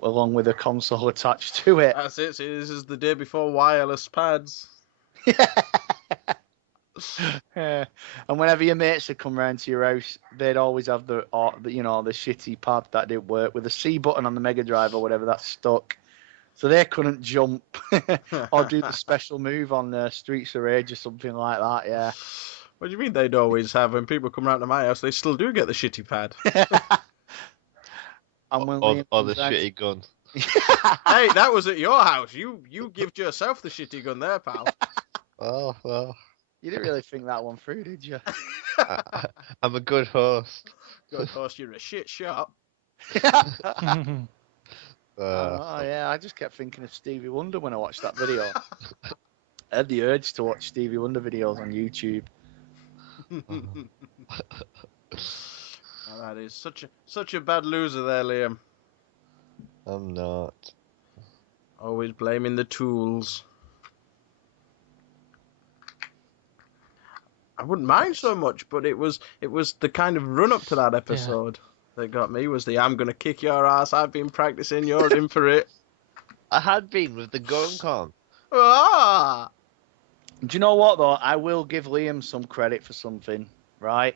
along with a console attached to it. That's it. See, this is the day before wireless pads. Yeah. And whenever your mates would come round to your house, they'd always have the shitty pad that didn't work with the C button on the Mega Drive or whatever that stuck, so they couldn't jump or do the special move on Streets of Rage or something like that. Yeah. What do you mean they'd always have? When people come round to my house, they still do get the shitty pad. And when or the shitty gun. Hey, that was at your house. You gave yourself the shitty gun there, pal. Oh, well. You didn't really think that one through, did you? I'm a good host. Good horse, you're a shit shot. Oh, yeah, I just kept thinking of Stevie Wonder when I watched that video. I had the urge to watch Stevie Wonder videos on YouTube. Oh, that is such a bad loser there, Liam. I'm not. Always blaming the tools. I wouldn't mind so much, but it was the kind of run up to that episode that got me. Was the "I'm gonna kick your ass. I've been practicing. You're in for it." I had been with the Goncon. Ah! Do you know what though? I will give Liam some credit for something, right?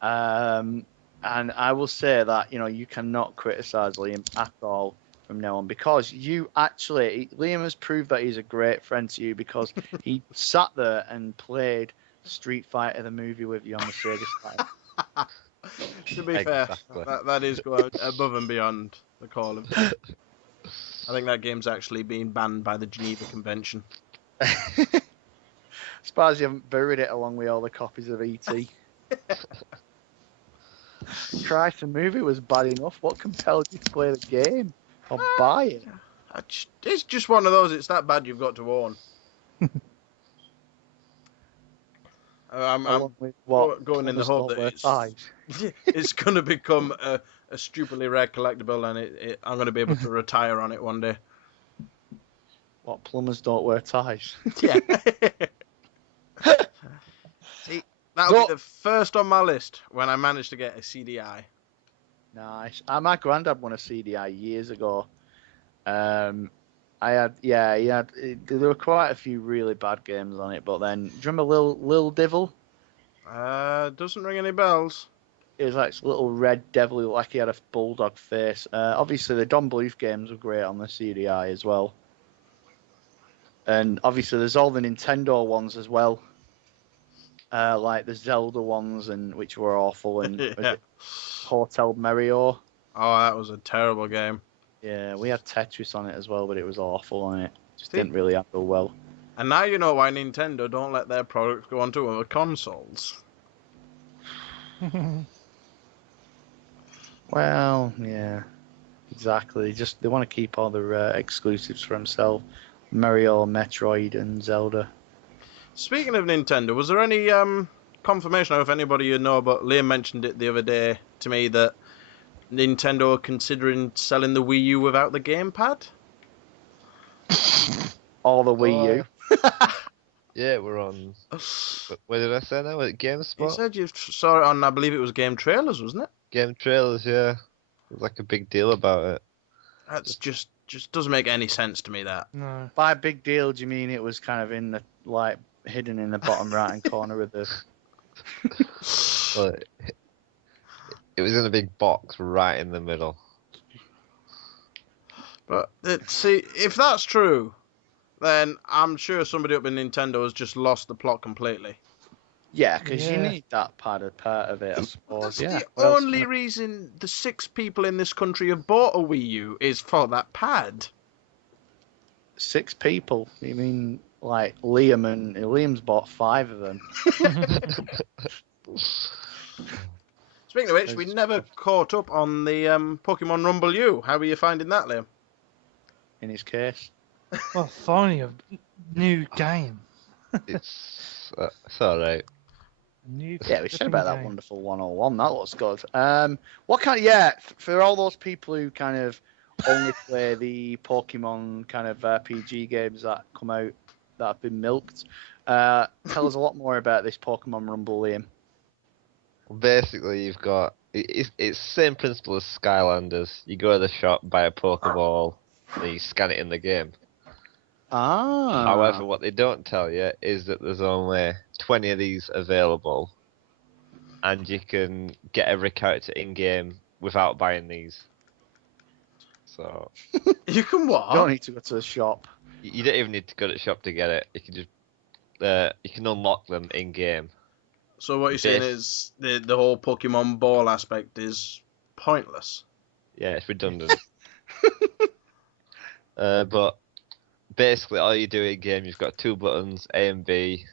And I will say that you cannot criticize Liam at all from now on, because Liam has proved that he's a great friend to you, because he sat there and played Street Fighter the movie with you on the Sega side. To be fair, that is going above and beyond the call of duty. I think that game's actually been banned by the Geneva Convention. Surprised you haven't buried it along with all the copies of E.T. Christ, the movie was bad enough. What compelled you to play the game or buy it? It's just one of those. It's that bad you've got to own. I'm going in the hope that it's going to become a stupidly rare collectible, and I'm going to be able to retire on it one day. What, plumbers don't wear ties? Yeah. See, that'll be the first on my list when I manage to get a CDI. Nice. My granddad won a CDI years ago. There were quite a few really bad games on it, but then, do you remember Lil Devil? Doesn't ring any bells. It was like this little red devil who looked like he had a bulldog face. Obviously, the Don Bluth games were great on the CDI as well. And obviously, there's all the Nintendo ones as well. Like the Zelda ones, which were awful, and Hotel Mario. Oh, that was a terrible game. Yeah, we had Tetris on it as well, but it was awful on it. Just didn't really handle well. And now you know why Nintendo don't let their products go onto other consoles. Well, yeah, exactly. They want to keep all the exclusives for themselves. Mario, Metroid, and Zelda. Speaking of Nintendo, was there any confirmation, or if anybody you know, but Liam mentioned it the other day to me, that Nintendo are considering selling the Wii U without the gamepad? Or the Wii U. Yeah, we're on. Where did I say now? Was it GameSpot? You said you saw it on, I believe it was Game Trailers, wasn't it? Game Trailers, yeah. It was like a big deal about it. That's just doesn't make any sense to me, that. No. By a big deal, do you mean it was kind of in the, like, hidden in the bottom right-hand corner of the... Well, it was in a big box right in the middle. But, see, if that's true, then I'm sure somebody up in Nintendo has just lost the plot completely. Yeah, because you need that part of it, I suppose. That's the only reason the 6 people in this country have bought a Wii U is for that pad. 6 people? You mean like Liam's bought 5 of them? Speaking of which, we never caught up on the Pokemon Rumble U. How are you finding that, Liam? In his case. Well, finally a new game. It's alright. Yeah, we said about that wonderful 101. That looks good. For all those people who kind of only play the Pokemon kind of RPG games that come out that have been milked, tell us a lot more about this Pokemon Rumble, Liam. Basically, you've got it's the same principle as Skylanders. You go to the shop, buy a Pokeball, and you scan it in the game. Ah. However, what they don't tell you is that there's only 20 of these available, and you can get every character in game without buying these. So you can what? You don't need to go to the shop. You don't even need to go to the shop to get it. You can just you can unlock them in game. So what you're saying is the whole Pokemon Ball aspect is pointless. Yeah, it's redundant. But basically, all you do in game, you've got 2 buttons, A and B.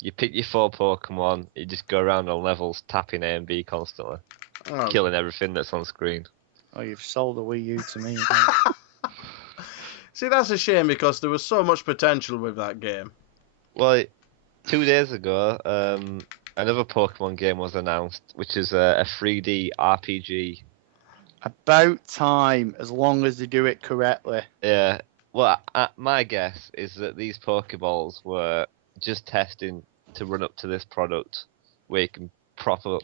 You pick your 4 Pokemon. You just go around on levels, tapping A and B constantly, killing everything that's on screen. Oh, you've sold the Wii U to me. See, that's a shame because there was so much potential with that game. Well, 2 days ago, another Pokemon game was announced, which is a 3D RPG. About time, as long as they do it correctly. Yeah. Well, my guess is that these Pokeballs were just testing to run up to this product where you can properly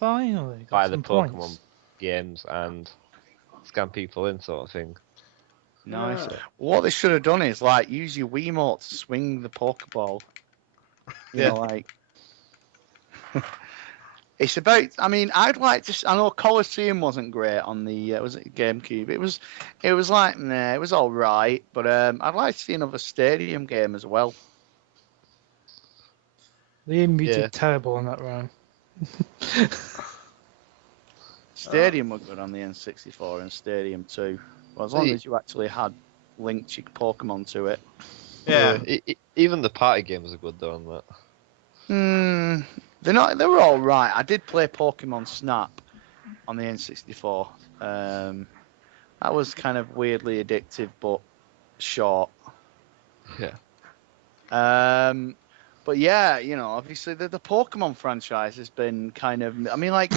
Finally. Got buy the some Pokemon points. games and scam people in, sort of thing. Nice. Yeah. What they should have done is like use your Wiimote to swing the Pokeball. You know, like it's about. I mean, I'd like to. I know Colosseum wasn't great on the was it GameCube. It was like nah, it was all right. But I'd like to see another Stadium game as well. Liam, you Yeah. did terrible on that round. Stadium were good on the N64 and Stadium 2. Well, as long as you actually had linked your Pokemon to it. Yeah. Even the party games are good though on that. They're not. They were all right. I did play Pokemon Snap on the N64. That was kind of weirdly addictive, but short. Yeah. But yeah, you know, obviously the Pokemon franchise has been kind of. I mean, like,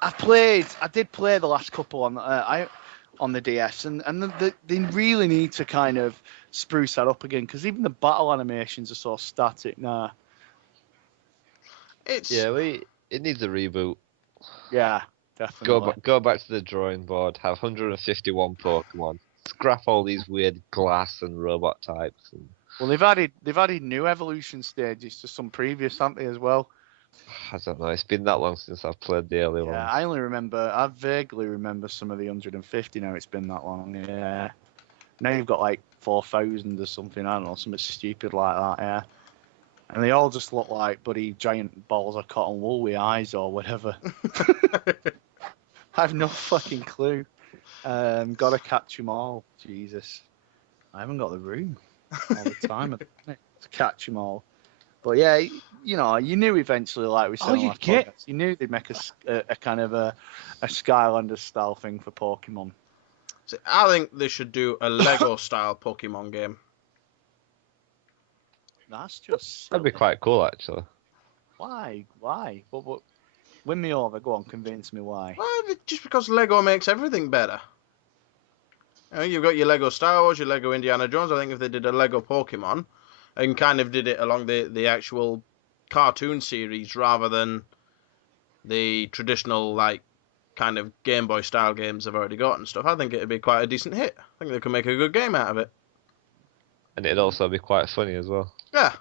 I did play the last couple on the DS, and they really need to kind of spruce that up again because even the battle animations are so static now. It's It needs a reboot. Yeah, definitely. Go back to the drawing board. Have 151 Pokemon. Scrap all these weird glass and robot types. Well, they've added new evolution stages to some previous, haven't they, as well? I don't know. It's been that long since I've played the early ones. I vaguely remember some of the 150 now. It's been that long. Yeah. Now you've got like 4,000 or something. I don't know, something stupid like that. Yeah. And they all just look like bloody giant balls of cotton wool with eyes or whatever. I have no fucking clue. Gotta catch them all. Jesus. I haven't got the room all the time to catch them all. But yeah, you know, you knew eventually, like we said on last podcast, you knew they'd make a kind of a Skylanders style thing for Pokemon. See, I think they should do a Lego style Pokemon game. That's just That'd be quite cool, actually. Why? What? Win me over. Go on, convince me why. Well, just because Lego makes everything better. You know, you've got your Lego Star Wars, your Lego Indiana Jones. I think if they did a Lego Pokemon and kind of did it along the actual cartoon series rather than the traditional, like, kind of Game Boy style games they've already got and stuff, I think it'd be quite a decent hit. I think they could make a good game out of it. And it'd also be quite funny as well. Yeah.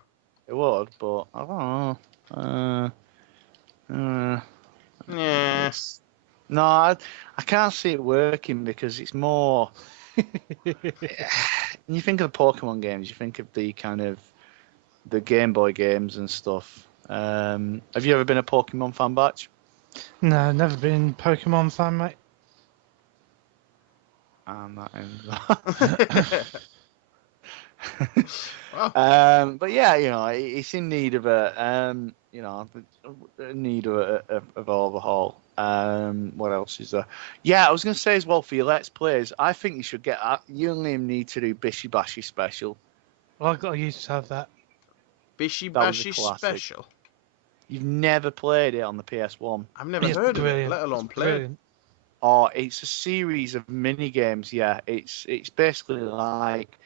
It would, but I don't know. Yeah. No, I can't see it working because it's more. When you think of the Pokemon games, you think of the kind of the Game Boy games and stuff. Have you ever been a Pokemon fan, Batch? No, never been Pokemon fan, mate. And that ends Well. but yeah, you know, it's in need of of overhaul. What else is there? Yeah, I was going to say as well for your Let's Plays, I think you should get you and Liam need to do Bishy Bashy Special. Well, I used to have that. Bishy That was a Bashy classic. Special. You've never played it on the PS1. I've never heard of it, let alone played it. Oh, it's a series of mini games. Yeah, it's basically like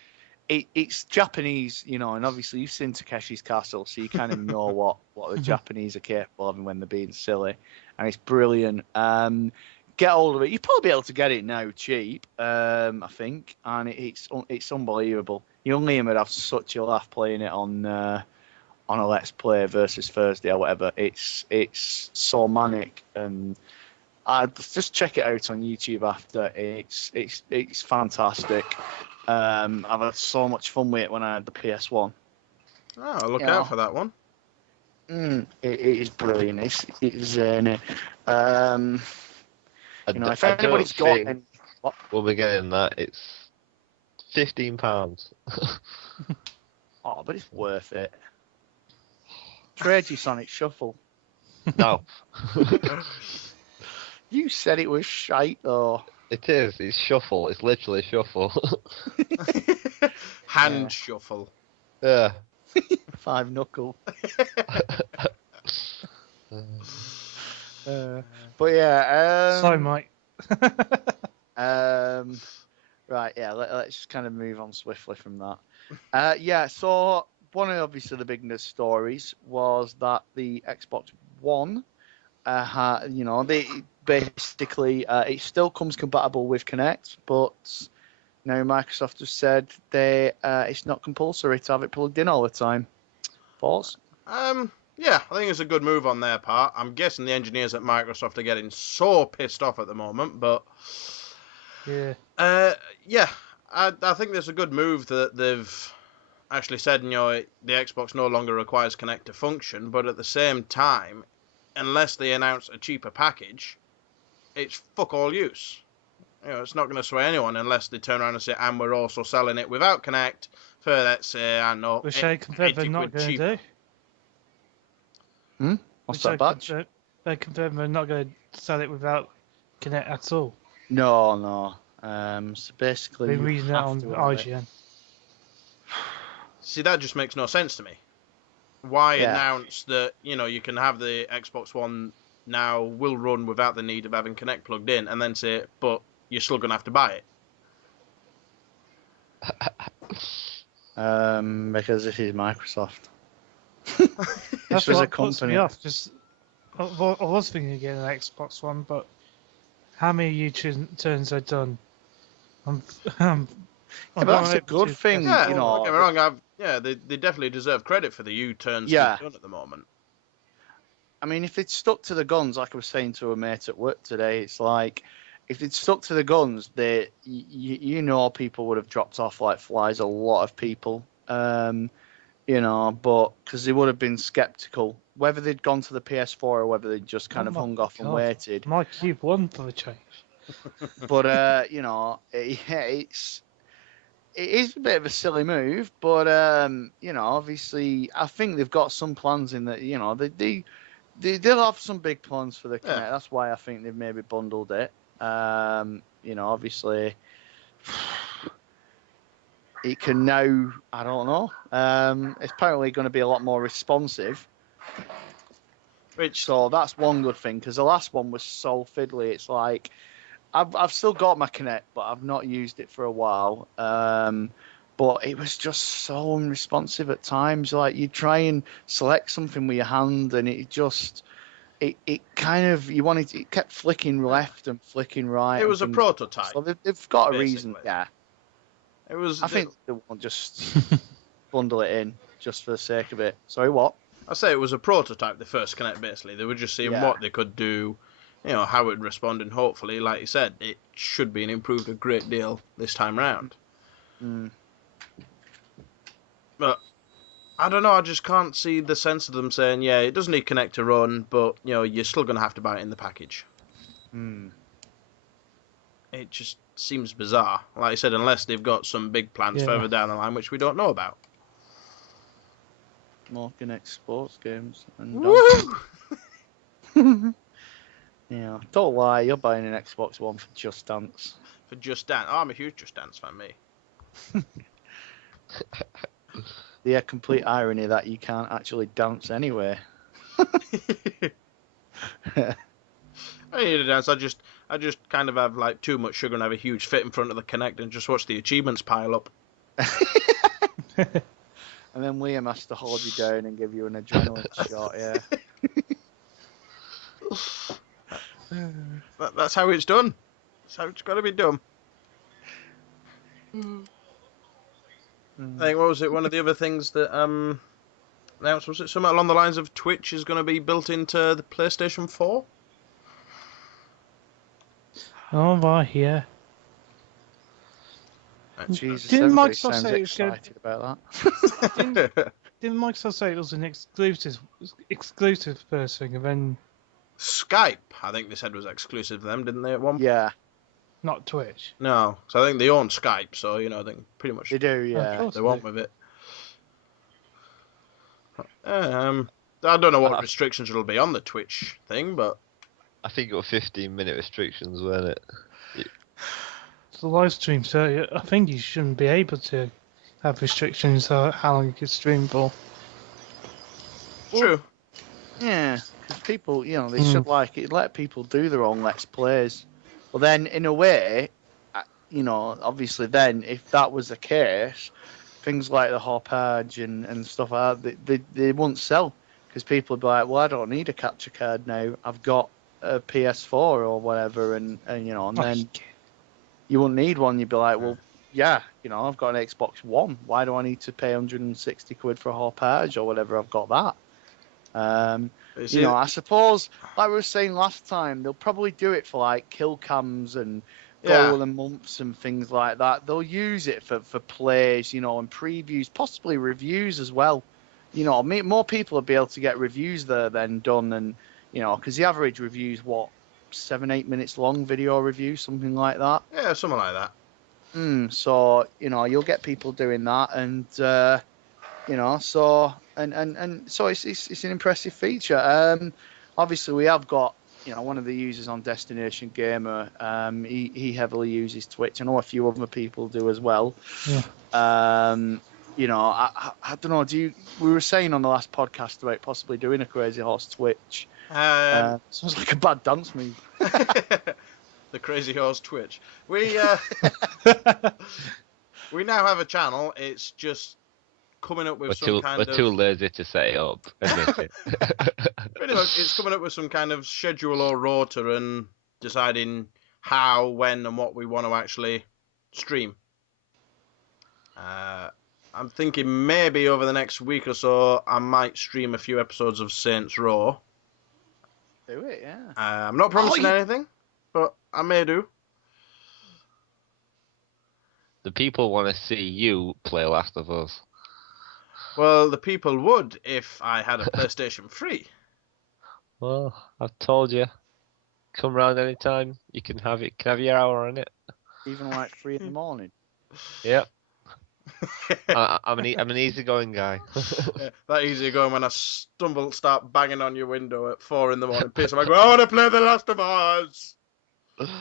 it's Japanese, you know, and obviously you've seen Takeshi's Castle, so you kind of know what the Japanese are capable of when they're being silly, and it's brilliant. Get hold of it. You'll probably be able to get it now cheap, I think, and it's unbelievable. You and Liam would have such a laugh playing it on a Let's Play versus Thursday or whatever. It's so manic, and just check it out on YouTube after. It's fantastic. I've had so much fun with it when I had the PS1. Oh, I'll look out for that one. It is brilliant. It's you know, if anybody's got any, we'll be getting that. It's £15. Oh, but it's worth it. CRazy Sonic Shuffle. No. You said it was shite though. It is. It's shuffle. It's literally shuffle. Hand shuffle. Yeah. 5 knuckle. But yeah. Sorry, Mike. Right. Yeah. Let's kind of move on swiftly from that. Yeah. So one of obviously the big news stories was that the Xbox One, they basically it still comes compatible with Kinect, but now Microsoft has said it's not compulsory to have it plugged in all the time. Thoughts? Yeah, I think it's a good move on their part. I'm guessing the engineers at Microsoft are getting so pissed off at the moment, but Yeah. yeah, I think there's a good move that they've actually said, the Xbox no longer requires Kinect to function, but at the same time, unless they announce a cheaper package, it's fuck all use. It's not going to sway anyone unless they turn around and say, and we're also selling it without Kinect for, let's say, I don't know, Which they confirmed they're not going to do. What's that, Batch? They confirmed they're not going to sell it without Kinect at all. No. So basically, They're reading that on IGN. See, that just makes no sense to me. Why announce that, you can have the Xbox One now will run without the need of having Kinect plugged in, and then say, but you're still going to have to buy it? Because this is Microsoft. That's what puts me off. I was thinking of getting an Xbox One, but how many U-turns I've done? But that's a good thing, Yeah, don't get me wrong. They definitely deserve credit for the U-turns they've done at the moment. I mean, if it's stuck to the guns, like I was saying to a mate at work today, it's like, if it's stuck to the guns, people would have dropped off like flies. A lot of people, but because they would have been skeptical whether they'd gone to the PS4 or whether they'd just kind of hung off and waited. Might keep one for the change. But it is a bit of a silly move. But obviously, I think they've got some plans in that. They'll have some big plans for the Kinect. Yeah. That's why I think they've maybe bundled it. Obviously, it can now, I don't know. It's apparently going to be a lot more responsive. So that's one good thing, because the last one was so fiddly. It's like, I've still got my Kinect, but I've not used it for a while. But it was just so unresponsive at times. Like, you try and select something with your hand, and it just, it kept flicking left and flicking right. It was a prototype. So they've got a reason, yeah. I think they won't just bundle it in just for the sake of it. Sorry, what? I say it was a prototype, the first Kinect, basically. They were just seeing what they could do, how it would respond, and hopefully, like you said, it should be improved a great deal this time round. But I don't know, I just can't see the sense of them saying, it doesn't need Kinect to run, but, you're still going to have to buy it in the package. It just seems bizarre. Like I said, unless they've got some big plans further down the line, which we don't know about. More Kinect sports games. And, don't lie, you're buying an Xbox One for Just Dance. For Just Dance? Oh, I'm a huge Just Dance fan, me. The complete irony that you can't actually dance anyway. I need to dance. I just kind of have like too much sugar and have a huge fit in front of the Kinect and just watch the achievements pile up. And then Liam has to hold you down and give you an adrenaline shot, That's how it's done. That's how it's got to be done. I think, what was it? One of the other things that announced, was it something along the lines of Twitch is going to be built into the PlayStation 4? Oh, right, yeah. Jesus, didn't everybody Microsoft sounds say it was excited about that. Didn't Microsoft say it was an exclusive first thing, and then Skype, I think they said, was exclusive to them, didn't they, at one point? Yeah. Not Twitch. No, so I think they own Skype, so, I think pretty much they do, yeah. They want with it. I don't know what restrictions will be on the Twitch thing, but I think it was 15-minute restrictions, weren't it? It's the live stream, so I think you shouldn't be able to have restrictions on how long you can stream for. True. Yeah, because people, they should let people do their own Let's Plays. Well, then, in a way, obviously then, if that was the case, things like the hop edge and stuff like that, they won't sell because people would be like, well, I don't need a capture card now. I've got a PS4 or whatever, and then you wouldn't need one. You'd be like, well, yeah, I've got an Xbox One. Why do I need to pay 160 quid for a hop edge or whatever? I've got that. I suppose, like we were saying last time, they'll probably do it for like kill cams and goal and months and things like that. They'll use it for plays, and previews, possibly reviews as well. More people will be able to get reviews there than done, and because the average review's 7-8 minutes long, video review, something like that. Yeah, something like that. So you'll get people doing that, and so it's an impressive feature. Obviously we have got one of the users on Destination Gamer. He heavily uses Twitch. I know a few other people do as well. Yeah. I don't know. We were saying on the last podcast about possibly doing a Crazy Horse Twitch. Sounds like a bad dance move. The Crazy Horse Twitch. We we now have a channel. It's just coming up with we're too lazy to set it up. Pretty much, it's coming up with some kind of schedule or rota and deciding how, when, and what we want to actually stream. I'm thinking maybe over the next week or so, I might stream a few episodes of Saints Row. Do it, yeah. I'm not promising anything, but I may do. The people want to see you play Last of Us. Well, the people would if I had a PlayStation 3. Well, I've told you. Come round anytime. You can have it. Can have your hour on it. Even like 3 in the morning. Yep. I'm an easygoing guy. That easygoing when I start banging on your window at 4 in the morning. Piss, I go, I want to play The Last of Us.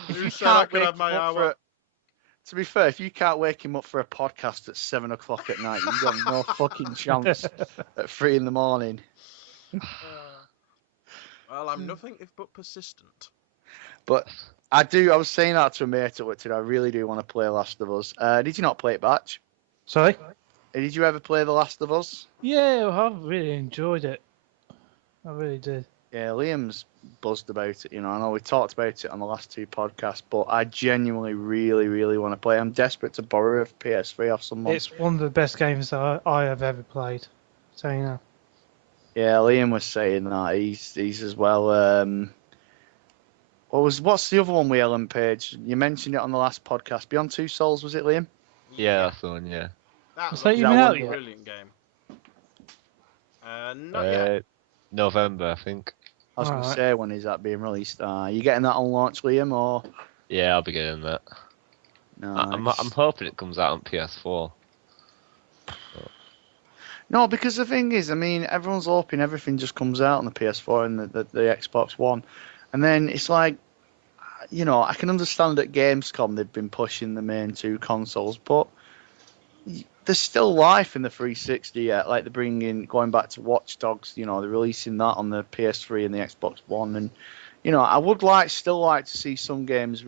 You said I could have my hour. To be fair, if you can't wake him up for a podcast at 7 o'clock at night, you've got no fucking chance at 3 in the morning. Well, I'm nothing if but persistent. But I was saying that to a mate at work today. I really do want to play Last of Us. Did you not play it, Batch? Sorry? Did you ever play The Last of Us? Yeah, I've really enjoyed it. I really did. Yeah, Liam's buzzed about it. I know we talked about it on the last 2 podcasts, but I genuinely really, really want to play. I'm desperate to borrow a PS3 off someone. It's one of the best games that I have ever played. So, Yeah, Liam was saying that. He's as well. What's the other one with Ellen Page? You mentioned it on the last podcast. Beyond Two Souls, was it, Liam? Yeah, that's the one, yeah. That's that even out yet? Brilliant game. Not yet. November, I think. I was going to say, when is that being released? You getting that on launch, Liam, or? Yeah, I'll be getting that. Nice. I'm hoping it comes out on PS4. No, because the thing is, everyone's hoping everything just comes out on the PS4 and the Xbox One. And then it's like, I can understand at Gamescom they've been pushing the main 2 consoles, but there's still life in the 360 yet. Like they're going back to Watch Dogs, they're releasing that on the PS3 and the Xbox One. And, I would still like to see some games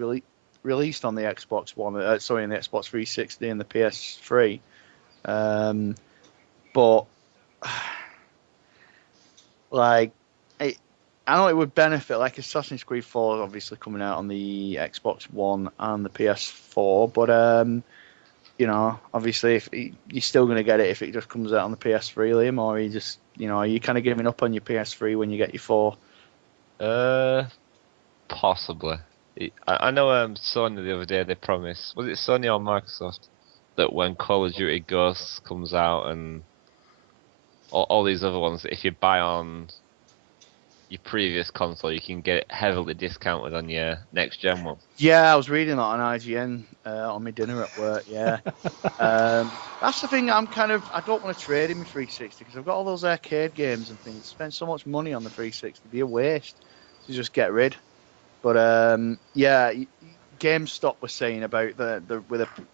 released on the Xbox One, in the Xbox 360 and the PS3. But, I know it would benefit, like Assassin's Creed 4 is obviously coming out on the Xbox One and the PS4, but, obviously if you're still going to get it if it just comes out on the PS3, Liam, or are you kind of giving up on your PS3 when you get your 4? Possibly. I know Sony the other day, they promised, was it Sony or Microsoft, that when Call of Duty Ghosts comes out and all these other ones, if you buy on your previous console, you can get it heavily discounted on your next gen one. Yeah, I was reading that on IGN on my dinner at work. Yeah, that's the thing. I don't want to trade in my 360 because I've got all those arcade games and things. Spend so much money on the 360, it'd be a waste to just get rid. But GameStop was saying about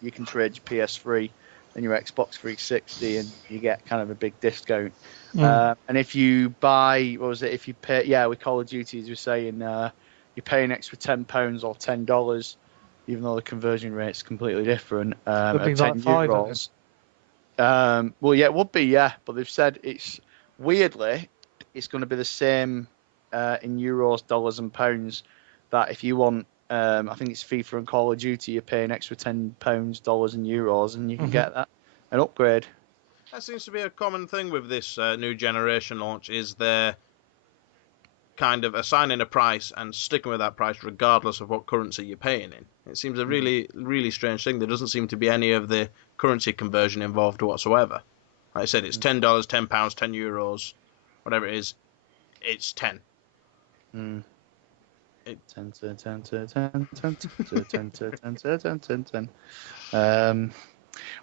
you can trade your PS3 and your Xbox 360 and you get kind of a big discount. And if you buy, if you pay, with Call of Duty, as you were saying, you pay an extra £10 or $10, even though the conversion rate's completely different. It'd be at like 10 €5. euros. Well, yeah, it would be, yeah, but they've said it's weirdly it's going to be the same in euros, dollars, and pounds. That if you want, I think it's FIFA and Call of Duty, you pay an extra £10, dollars, and euros, and you can get that an upgrade. That seems to be a common thing with this new generation launch. Is they're kind of assigning a price and sticking with that price regardless of what currency you're paying in. It seems a really, really strange thing. There doesn't seem to be any of the currency conversion involved whatsoever. Like I said, it's $10, £10, €10, whatever it is. It's 10. Mm. 10.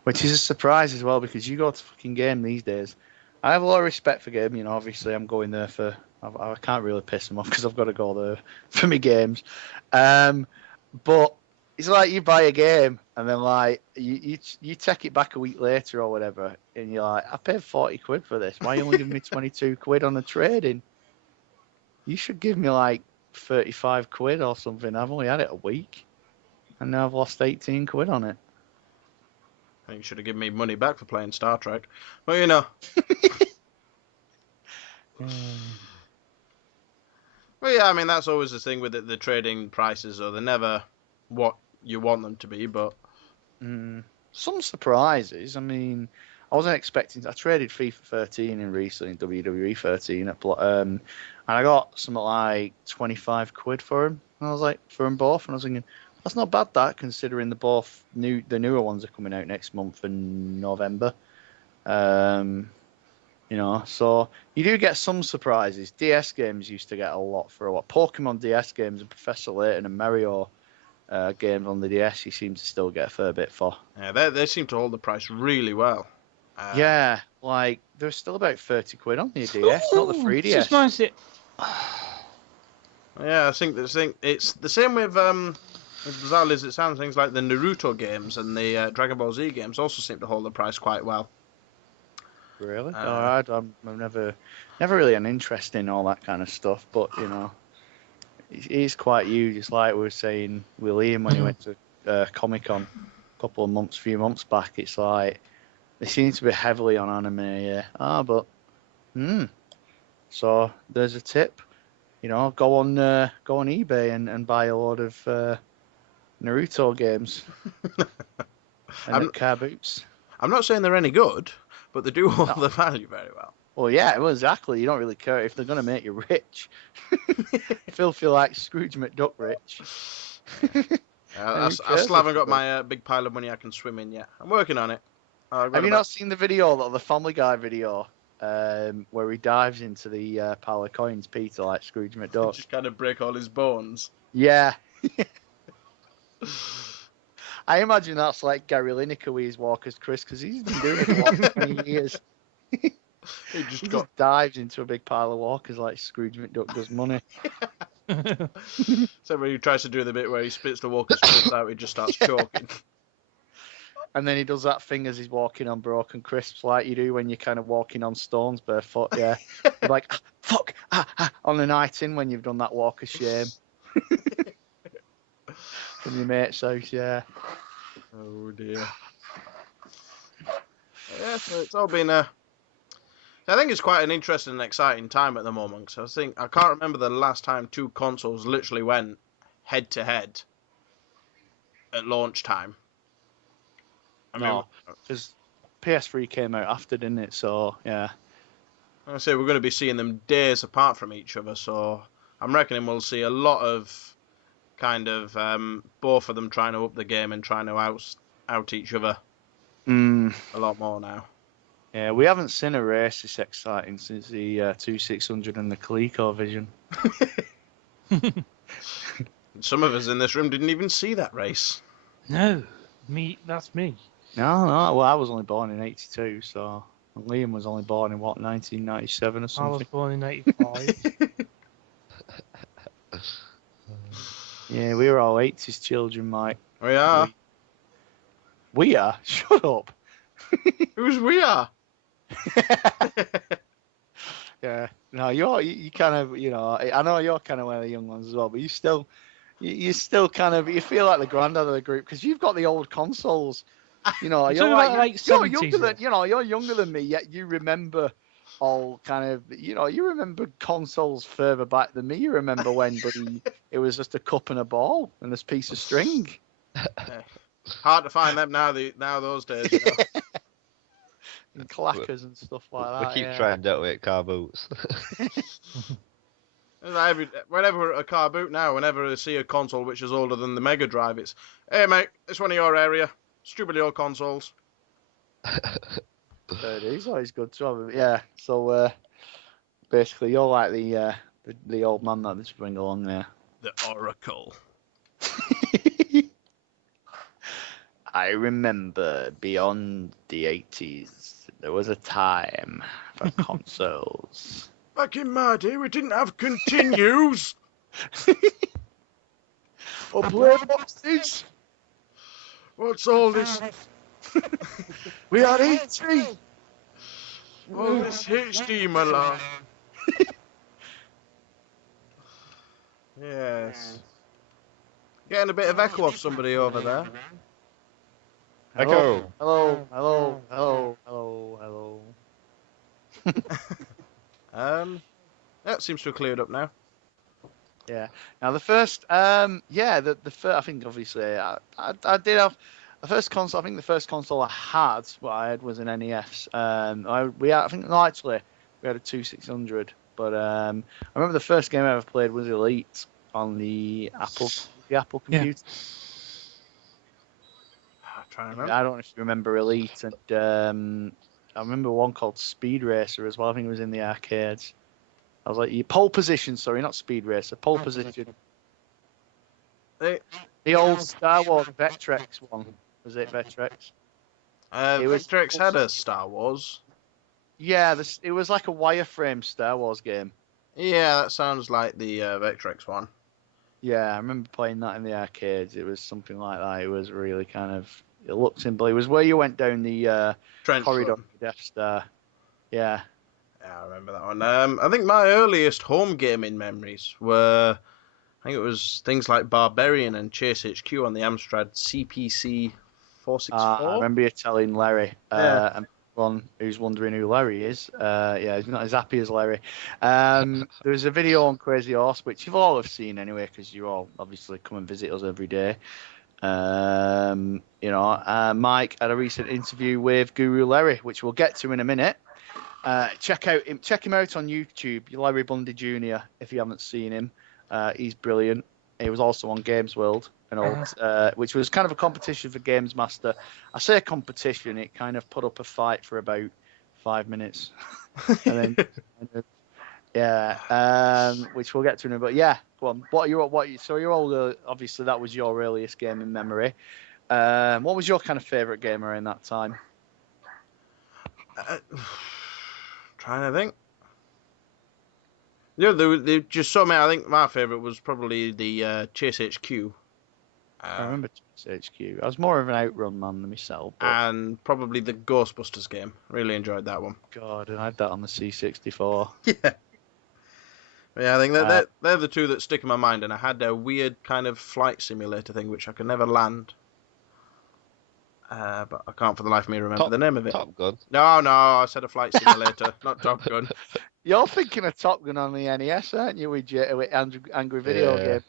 Which is a surprise as well, because you go to fucking game these days. I have a lot of respect for game. You know, obviously I'm going there for. I can't really piss them off because I've got to go there for my games. But it's like you buy a game and then like you take it back a week later or whatever, and you're like, I paid 40 quid for this. Why are you only giving me 22 quid on the trading? You should give me like 35 quid or something. I've only had it a week, and now I've lost 18 quid on it. I think you should have given me money back for playing Star Trek. Well, you know. Well, yeah, I mean, that's always the thing with the trading prices, or they're never what you want them to be, but... Some surprises. I mean, I wasn't expecting... I traded FIFA 13 in recently, WWE 13, and I got something like 25 quid for him. And I was like, for them both, and I was thinking, that's not bad, that, considering the newer ones are coming out next month in November. You know, so you do get some surprises. DS games used to get a lot for a lot. Pokemon DS games and Professor Layton and Mario games on the DS, you seem to still get a fair bit for. Yeah, they seem to hold the price really well. Yeah, like they're still about 30 quid on the DS, not the 3DS. Just nice it. Yeah, I think it's the same with as bizarre as it sounds, things like the Naruto games and the Dragon Ball Z games also seem to hold the price quite well. Really? I'm never really an interest in all that kind of stuff, but you know, it is quite huge. It's like we were saying with Liam when he went to Comic-Con a few months back. It's like they seem to be heavily on anime, yeah. So there's a tip. You know, go on eBay and buy a lot of Naruto games and car boots. I'm not saying they're any good, but they do hold the value very well. Well, yeah, well, exactly. You don't really care if they're going to make you rich. Filthy like Scrooge McDuck rich. I still haven't got my big pile of money I can swim in yet. I'm working on it. Have you not seen the video, the Family Guy video, where he dives into the pile of coins, Peter, like Scrooge McDuck? Just kind of break all his bones. Yeah. I imagine that's like Gary Lineker with his Walker's Chris, because he's been doing it for 20 years. He just dives into a big pile of walkers like Scrooge McDuck does money. So when he tries to do the bit where he spits the walker's crisps out, he just starts choking. And then he does that thing as he's walking on broken crisps, like you do when you're kind of walking on stones barefoot, yeah. You're like, fuck, on the night in when you've done that walk of shame. From your mate's house, yeah. Oh dear. Yeah, so it's all been I think it's quite an interesting and exciting time at the moment. So I can't remember the last time two consoles literally went head to head at launch time. I mean, because PS3 came out after, didn't it? So yeah. I say we're going to be seeing them days apart from each other. So I'm reckoning we'll see a lot of kind of both of them trying to up the game and trying to out each other a lot more now. Yeah, we haven't seen a race this exciting since the 2600 and the ColecoVision. Some of us in this room didn't even see that race. No, that's me. No, well, I was only born in 82, so Liam was only born in, 1997 or something? I was born in 85. Yeah, we were all 80s children, Mike. We are. We are? Shut up. Who's we are? Yeah. No, you kind of, you know, I know you're kind of one of the young ones as well, but you still kind of, you feel like the granddad of the group because you've got the old consoles. You know, you're like you're younger than you're younger than me, yet you remember all kind of you remember consoles further back than me. You remember when, buddy, it was just a cup and a ball and this piece of string. Hard to find them now. Those days, you know. And clackers and stuff like that. We keep trying, don't we, at car boots? Whenever we're at a car boot now, whenever I see a console which is older than the Mega Drive, it's, hey mate, it's one of your area. Stupid old consoles. It is always good to have. Yeah. So basically, you're like the old man that they bring along there. The Oracle. I remember beyond the 80s, there was a time for consoles. Back in my day, we didn't have continues. Or play boxes. What's all this? We are E3. All this HD malarkey. Yes. Getting a bit of echo off somebody over there. Echo. Hello. Hello. Hello. Hello. Hello. That seems to have cleared up now. Yeah. Now the first, the first. I think obviously I did have the first console. I think the first console I had, what I had was an NES. I think actually we had a 2600. But I remember the first game I ever played was Elite on the Apple computer. I don't know if you remember Elite, and I remember one called Speed Racer as well. I think it was in the arcades. I was like, pole position, sorry, not Speed Racer, pole position. The old Star Wars Vectrex one. Was it Vectrex? Vectrex had a Star Wars. Yeah, it was like a wireframe Star Wars game. Yeah, that sounds like the Vectrex one. Yeah, I remember playing that in the arcades. It was something like that. It was really kind of... It looked simple. It was where you went down the corridor of the Death Star. Yeah. Yeah, I remember that one. I think my earliest home gaming memories were... I think it was things like Barbarian and Chase HQ on the Amstrad CPC 464. I remember you telling Larry, and one who's wondering who Larry is. He's not as happy as Larry. There was a video on Crazy Horse, which you've all have seen anyway, because you all obviously come and visit us every day. Mike had a recent interview with Guru Larry, which we'll get to in a minute. Check him out on YouTube, Larry Bundy Jr. If you haven't seen him, he's brilliant. He was also on Games World, which was kind of a competition for Games Master. I say a competition; it kind of put up a fight for about 5 minutes, and then which we'll get to in a bit. Yeah, go on. So you're older. Obviously, that was your earliest gaming memory. What was your kind of favorite gamer in that time? Trying to think. Yeah, they just so many. I think my favorite was probably the Chase HQ. I remember Chase HQ. I was more of an Outrun man than myself. And probably the Ghostbusters game. Really enjoyed that one. God, and I had that on the C64. Yeah. Yeah, I think they're the two that stick in my mind. And I had a weird kind of flight simulator thing which I could never land. But I can't for the life of me remember the name of it. Top Gun? No, I said a flight simulator, not Top Gun. You're thinking of Top Gun on the NES, aren't you, with Angry Video Game?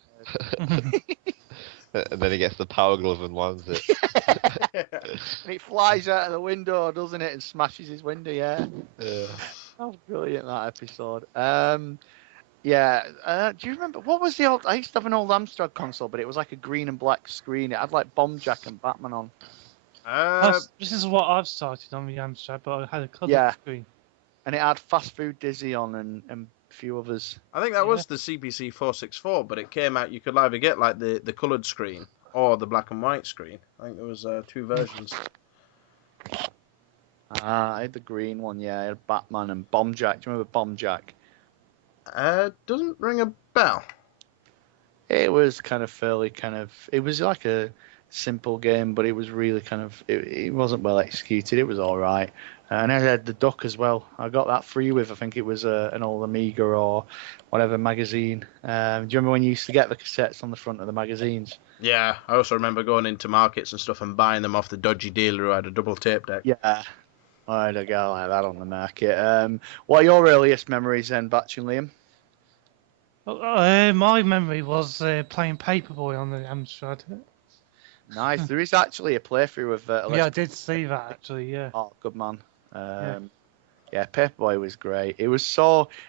And then he gets the power glove and lands it. And it flies out of the window, doesn't it, and smashes his window, yeah. That was brilliant, that episode. Do you remember, what was the old... I used to have an old Amstrad console, but it was like a green and black screen. It had like Bomb Jack and Batman on. This is what I've started on the Amstrad, but I had a coloured screen. And it had Fast Food Dizzy on and a few others. I think that was the CPC 464, but it came out, you could either get like the coloured screen or the black and white screen. I think there was two versions. I had the green one, yeah. I had Batman and Bomb Jack. Do you remember Bomb Jack? Doesn't ring a bell. It was kind of fairly it was like a simple game, but it was really it wasn't well executed. It was all right. And I had the Duck as well. I got that free with, I think it was an old Amiga or whatever magazine. Do you remember when you used to get the cassettes on the front of the magazines? Yeah, I also remember going into markets and stuff and buying them off the dodgy dealer who had a double tape deck. Yeah, I had a guy like that on the market. What are your earliest memories then, Batch and Liam? My memory was playing Paperboy on the Amstrad. Nice. There is actually a playthrough of. Yeah, I did see that actually. Yeah. Oh, good man. Yeah. Yeah, Paperboy was great. It was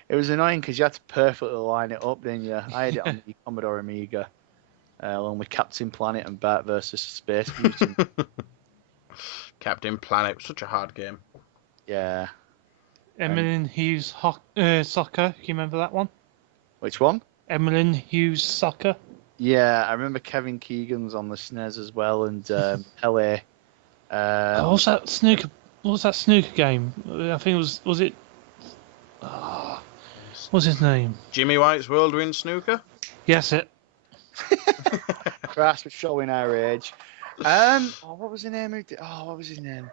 annoying because you had to perfectly line it up, didn't you? I had it on the Commodore Amiga, along with Captain Planet and Bat versus Space Mutant. Captain Planet, such a hard game. Yeah. Emmeline Hughes Soccer. Can you remember that one? Which one? Emmeline Hughes Soccer. Yeah, I remember Kevin Keegan's on the SNES as well, and LA. What was that snooker? What was that snooker game? I think it was it? What's his name? Jimmy White's Whirlwind Snooker? Yes, it. Christ, we're showing our age. What was his name? What was his name?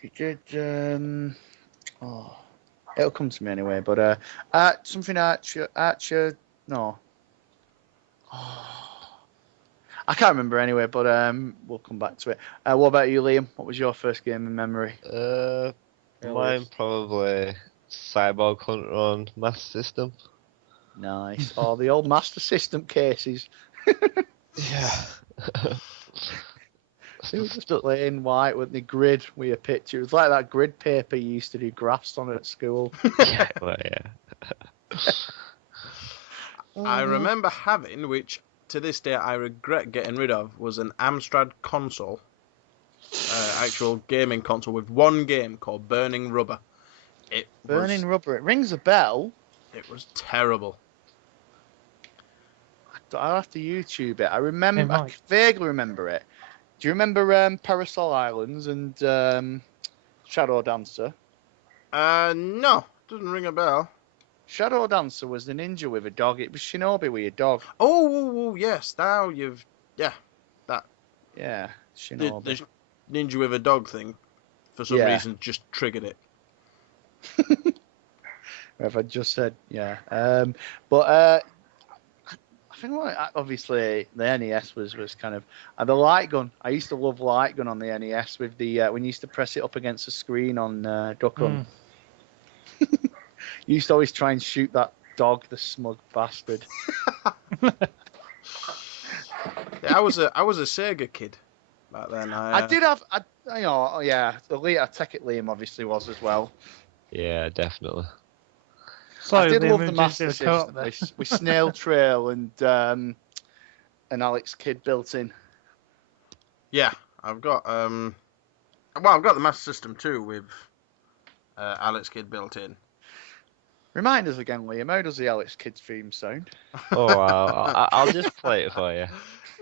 He did. It'll come to me anyway. But something Archer. No. I can't remember anyway. But we'll come back to it. What about you, Liam? What was your first game in memory? Mine probably Cyborg Hunter on Master System. Nice. Oh, the old Master System cases. Yeah. It was just plain white with the grid with your picture. It was like that grid paper you used to do graphs on at school. Yeah, well, yeah. I remember having, which to this day I regret getting rid of, was an Amstrad console. Actual gaming console with one game called Burning Rubber. Burning Rubber. It rings a bell. It was terrible. I'll have to YouTube it. I vaguely remember it. Do you remember Parasol Islands and Shadow Dancer? No, doesn't ring a bell. Shadow Dancer was the ninja with a dog. It was Shinobi with a dog. Oh, yes. Now you've... Yeah, that... Yeah, Shinobi. The ninja with a dog thing, for some reason, just triggered it. If I just said, yeah. But I think obviously the NES was kind of... the light gun. I used to love light gun on the NES with the... when you used to press it up against the screen on Duck Hunt. You used to always try and shoot that dog, the smug bastard. Yeah, I was a Sega kid back then. I did have, I take it Liam obviously was as well. Yeah, definitely. So I did love the Master System with Snail Trail and Alex Kidd built in. Yeah, I've got I've got the Master System too with Alex Kidd built in. Remind us again, Liam, how does the Alex Kidd theme sound? Oh, I'll just play it for you.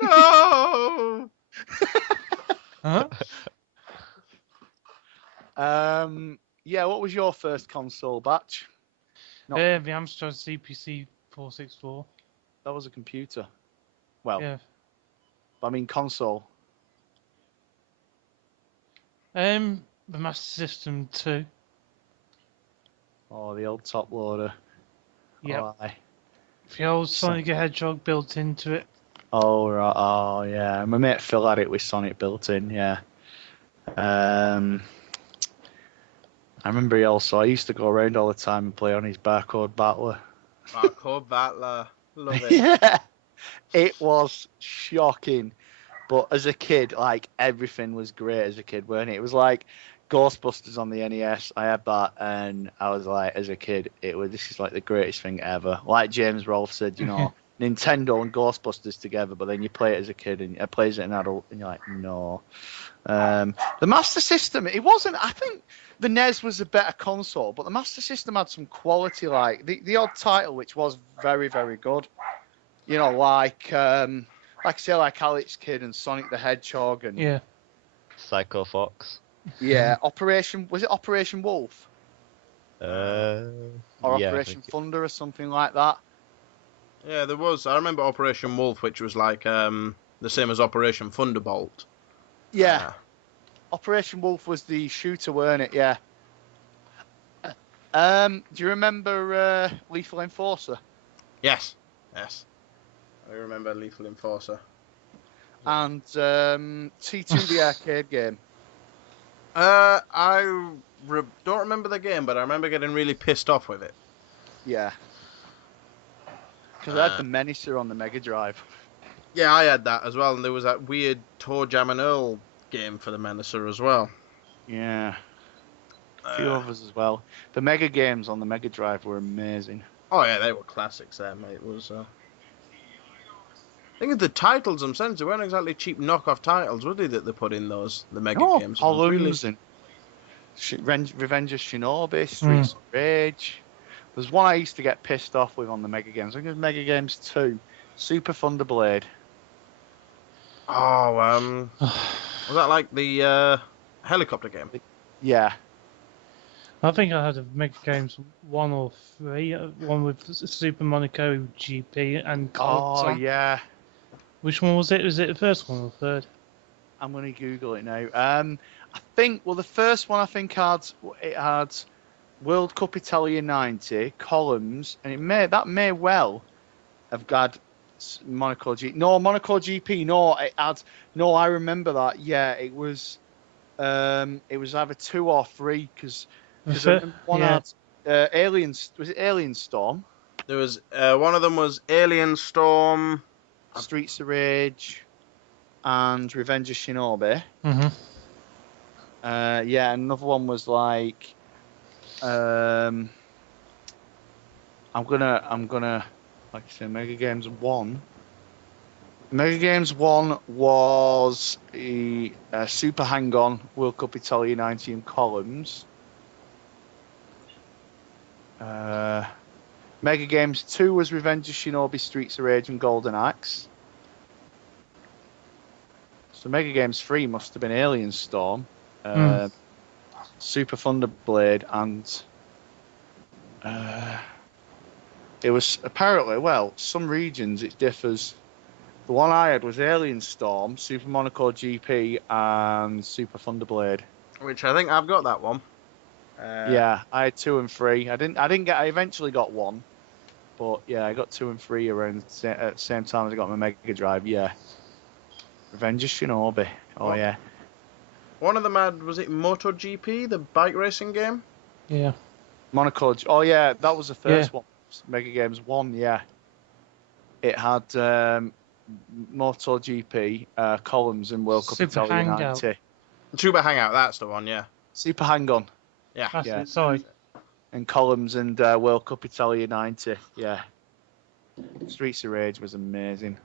No! Huh? Yeah, what was your first console, Batch? The Amstrad CPC 464. That was a computer. Well, Yeah. I mean console. The Master System 2. Oh, the old top loader. Yep. Oh, aye. The old Sonic the Hedgehog built into it. Oh, right. Oh, yeah. My mate Phil had it with Sonic built in, yeah. I remember I used to go around all the time and play on his Barcode Battler. Barcode Battler. Love it. Yeah. It was shocking. But as a kid, like, everything was great as a kid, weren't it? It was like Ghostbusters on the NES. I had that, and I was like, as a kid, this is like the greatest thing ever. Like James Rolfe said, Nintendo and Ghostbusters together, but then you play it as a kid and it plays it an adult, and you're like, no. The Master System, it wasn't. I think the NES was a better console, but the Master System had some quality, like the odd title, which was very, very good. Like Alex Kidd and Sonic the Hedgehog and Psycho Fox. Yeah, was it Operation Wolf? Or Operation Thunder or something like that. Yeah, there was. I remember Operation Wolf, which was like the same as Operation Thunderbolt. Yeah. Operation Wolf was the shooter, weren't it? Yeah. Do you remember Lethal Enforcer? Yes. Yes. I remember Lethal Enforcer. And T2, the arcade game. Don't remember the game, but I remember getting really pissed off with it. Yeah. Because I had the Menacer on the Mega Drive. Yeah, I had that as well, and there was that weird Toe Jam and Earl game for the Menacer as well. Yeah. A few others as well. The Mega games on the Mega Drive were amazing. Oh yeah, they were classics there, mate. It was. I think the titles themselves, they weren't exactly cheap knockoff titles, were they, that they put in the Mega games? Columns and Revenge of Shinobi, Streets of Rage. There's one I used to get pissed off with on the Mega games. I think it was Mega Games 2. Super Thunderblade. Oh, was that like the helicopter game? Yeah. I think I had a Mega Games 1 or 3, one with Super Monaco GP and Colts on. Yeah. Which one was it? Was it the first one or third? I'm going to Google it now. I think, the first one I think had World Cup Italia 90, Columns, and that may well have got Monaco GP. No, Monaco GP. No, it had. No, I remember that. Yeah, it was either 2 or 3 because one had Aliens. Was it Alien Storm? There was one of them was Alien Storm, Streets of Rage, and Revenge of Shinobi. Mm-hmm. Yeah, another one was like, I'm gonna, like I say, Mega Games 1. Mega Games 1 was a Super Hang-On World Cup Italia 90 in Columns. Mega Games 2 was Revenge of Shinobi, Streets of Rage, and Golden Axe. So Mega Games 3 must have been Alien Storm, Super Thunderblade, and it was apparently, some regions it differs. The one I had was Alien Storm, Super Monaco GP, and Super Thunderblade. which I think I've got that one. Yeah, I had 2 and 3. I eventually got 1, but yeah, I got 2 and 3 around at the same time as I got my Mega Drive. Yeah, Revenge of Shinobi. Oh yeah. One of them had, was it MotoGP, the bike racing game? Yeah. Monaco. Oh yeah, that was the first one. Mega Games 1. Yeah. It had MotoGP, Columns, and World Cup Super Italia Hangout. 90. Super Hangout, that's the one, yeah. Super Hang-On. Yeah. That's Yeah. it, sorry. And Columns and World Cup Italia 90. Yeah. Streets of Rage was amazing.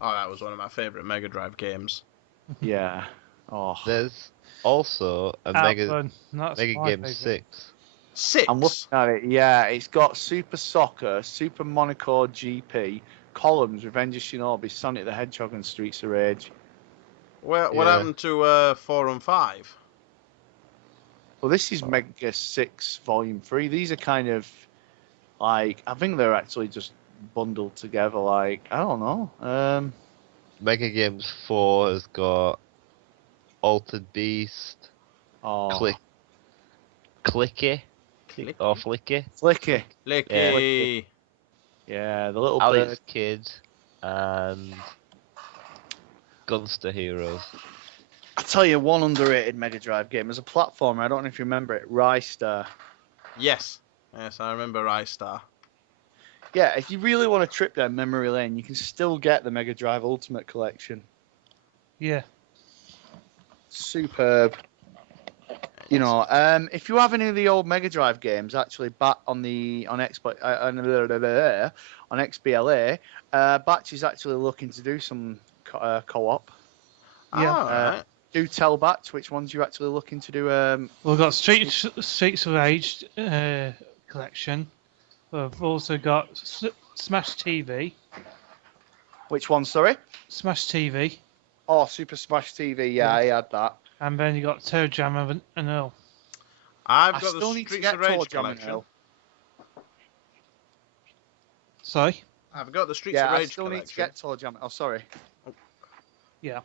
Oh, that was one of my favourite Mega Drive games. Yeah. Oh. There's also a Mega Fun. That's Game my favourite. 6. 6? I'm looking at it. Yeah, it's got Super Soccer, Super Monaco GP, Columns, Revenge of Shinobi, Sonic the Hedgehog, and Streets of Rage. What Yeah. happened to 4 and 5? Well, this is Mega 6 Volume 3. These are kind of like, I think they're actually just bundled together. Like, I don't know. Mega Games 4 has got Altered Beast, Oh, Clicky, or Flicky, Flicky. Licky. Yeah, the little Alex bird. Kidd, and Gunster Heroes. I tell you, one underrated Mega Drive game as a platformer. I don't know if you remember it. Rystar. Yes. Yes, I remember Rystar. Yeah, if you really want to trip down memory lane, you can still get the Mega Drive Ultimate Collection. Yeah. Superb. You know, if you have any of the old Mega Drive games, actually, back on XBLA, Batch is actually looking to do some co-op. Yeah. Right. Do tell Batch which ones you're actually looking to do. We've got Streets of Rage collection. We've also got Smash TV. Which one, sorry? Smash TV. Oh, Super Smash TV. Yeah, I had that. And then you got Toe Jam and Earl. I've I got the still need to Streets get of Rage Toe Jam and collection. Earl. Sorry? I've got the Streets Yeah, of I Rage still collection. need to get Toe Jam. Oh, sorry. Yeah.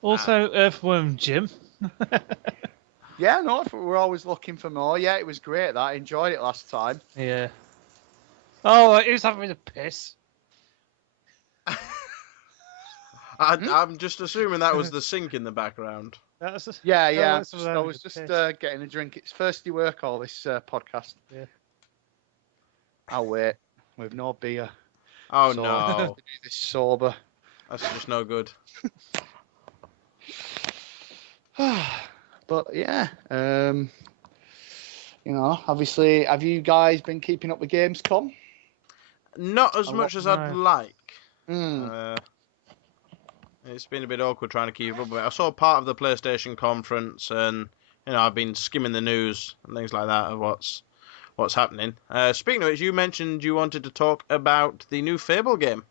Also, Earthworm Jim. Yeah, no, we're always looking for more. Yeah, it was great. I enjoyed it last time. Yeah. Oh, he was having a piss. I'm just assuming that was the sink in the background. Yeah. I I was just getting a drink. It's thirsty work, all this podcast. Yeah. I'll wait with no beer. Oh, So, no. do this sober. That's just no good. But yeah, obviously, have you guys been keeping up with Gamescom? Not as much as I'd like. Mm. It's been a bit awkward trying to keep up with it. I saw part of the PlayStation conference, and I've been skimming the news and things like that of what's happening. Speaking of which, you mentioned you wanted to talk about the new Fable game.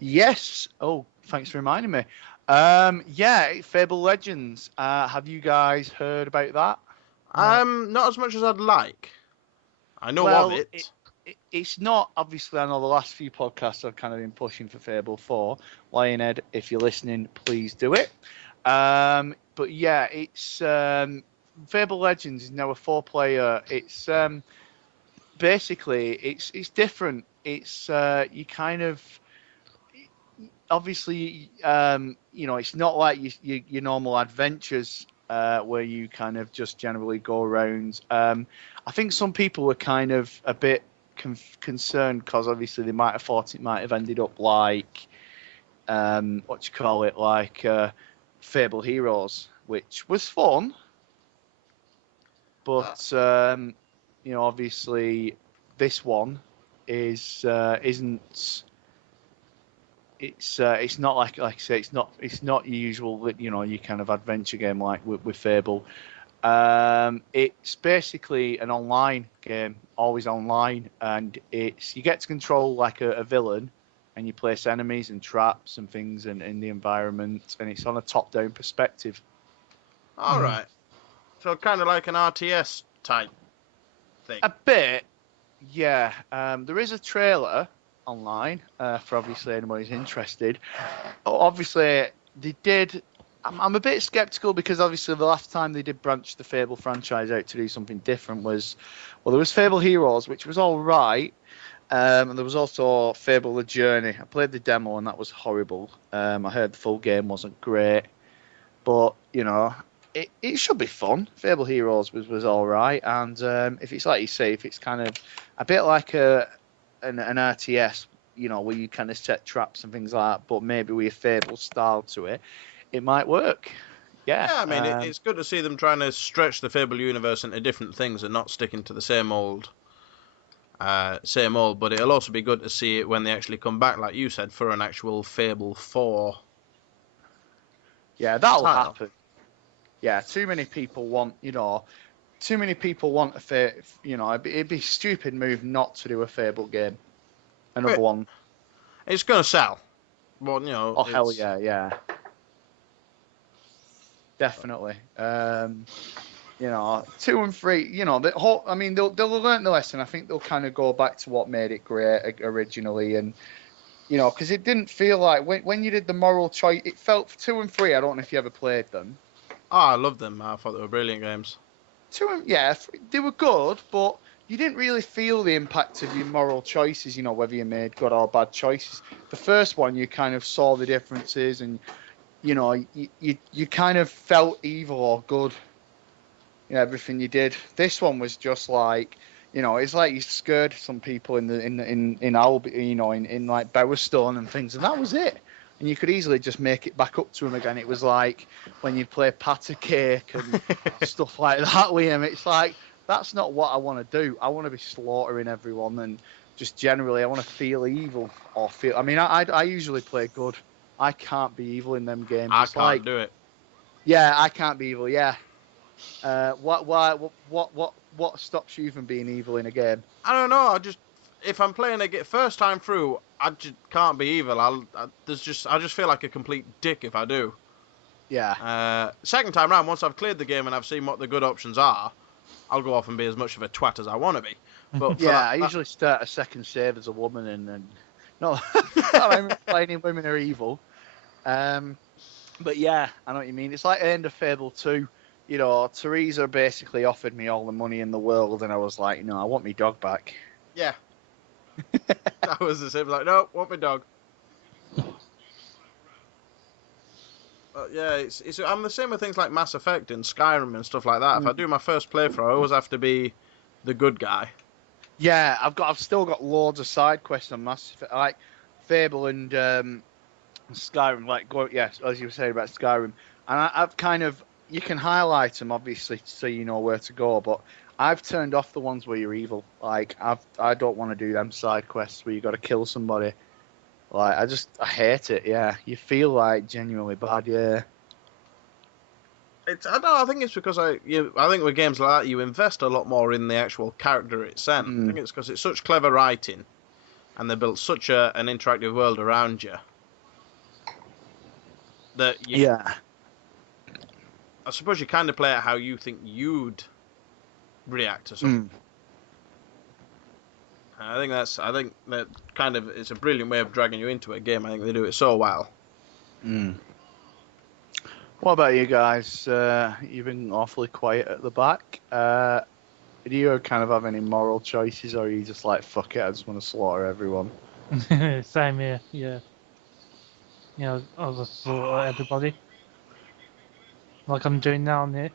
Yes. Oh, thanks for reminding me. Fable Legends. Have you guys heard about that? Not as much as I'd like. I know of it. It's not, obviously, I know the last few podcasts I've kind of been pushing for Fable 4. Lionhead, if you're listening, please do it. But yeah, it's Fable Legends is now a 4-player. It's basically it's different. It's you kind of obviously it's not like your normal adventures where you kind of just generally go around. I think some people were kind of a bit concerned because obviously they might have thought it might have ended up like Fable Heroes, which was fun, but obviously this one isn't. It's not like I say it's not your usual your kind of adventure game like with Fable. It's basically an online game, always online, and you get to control like a villain, and you place enemies and traps and things in the environment, and it's on a top-down perspective. All right, so kind of like an RTS type thing. A bit, yeah. There is a trailer online for obviously anyone who's interested. Obviously, they did. I'm a bit skeptical because obviously the last time they did branch the Fable franchise out to do something different was, there was Fable Heroes, which was all right, and there was also Fable The Journey. I played the demo and that was horrible. I heard the full game wasn't great, but it should be fun. Fable Heroes was all right, and if it's like you say, if it's kind of a bit like an RTS, where you kind of set traps and things like that, but maybe with a Fable style to it, it might work. Yeah. Yeah, I mean, it's good to see them trying to stretch the Fable universe into different things and not sticking to the same old. But it'll also be good to see it when they actually come back, like you said, for an actual Fable 4. Yeah, that'll happen. Yeah, too many people want a it'd be a stupid move not to do a Fable game. Another one. It's going to sell. Well, Oh, hell yeah. Definitely. 2 and 3, they'll learn the lesson. I think they'll kind of go back to what made it great originally, and because it didn't feel like when you did the moral choice, it felt 2 and 3. I don't know if you ever played them. Oh, I loved them. I thought they were brilliant games. 2 and they were good, but you didn't really feel the impact of your moral choices. Whether you made good or bad choices. The first one, you kind of saw the differences, and you kind of felt evil or good. Everything you did. This one was just like, it's like you scared some people in like Bowerstone and things, and that was it. And you could easily just make it back up to him again. It was like when you play Patter Cake and stuff like that with him. It's like, that's not what I want to do. I want to be slaughtering everyone, and just generally I want to feel evil or feel. I mean, I usually play good. I can't be evil in them games. I can't do it. Yeah, I can't be evil. Yeah. What stops you from being evil in a game? I don't know. If I'm playing a first time through, I just can't be evil. I just feel like a complete dick if I do. Yeah. Second time round, once I've cleared the game and I've seen what the good options are, I'll go off and be as much of a twat as I want to be. But yeah, I usually start a second save as a woman, and no, I'm complaining women are evil. But yeah, I know what you mean. It's like the end of Fable 2. you know, Teresa basically offered me all the money in the world, and I was like, no, I want my dog back. Yeah. That was the same. Like, no, want my dog. Yeah, I'm the same with things like Mass Effect and Skyrim and stuff like that. If I do my first playthrough, I always have to be the good guy. Yeah, I've still got loads of side quests on Mass Effect, like Fable and Skyrim. Like, yes, as you were saying about Skyrim, and I've kind of, you can highlight them obviously so you know where to go, but I've turned off the ones where you're evil. Like, I don't want to do them side quests where you got to kill somebody. Like, I hate it. Yeah, you feel like genuinely bad. Yeah. I don't know, I think it's because I think with games like that you invest a lot more in the actual character itself. I think it's because it's such clever writing, and they built such an interactive world around you that I suppose you kind of play it how you think you'd react to something. I think that kind of it's a brilliant way of dragging you into a game. I think they do it so well. What about you guys? You've been awfully quiet at the back. Do you kind of have any moral choices, or are you just like, fuck it, I just want to slaughter everyone? Same here, yeah. You know, I'll just slaughter everybody. Like I'm doing now on here.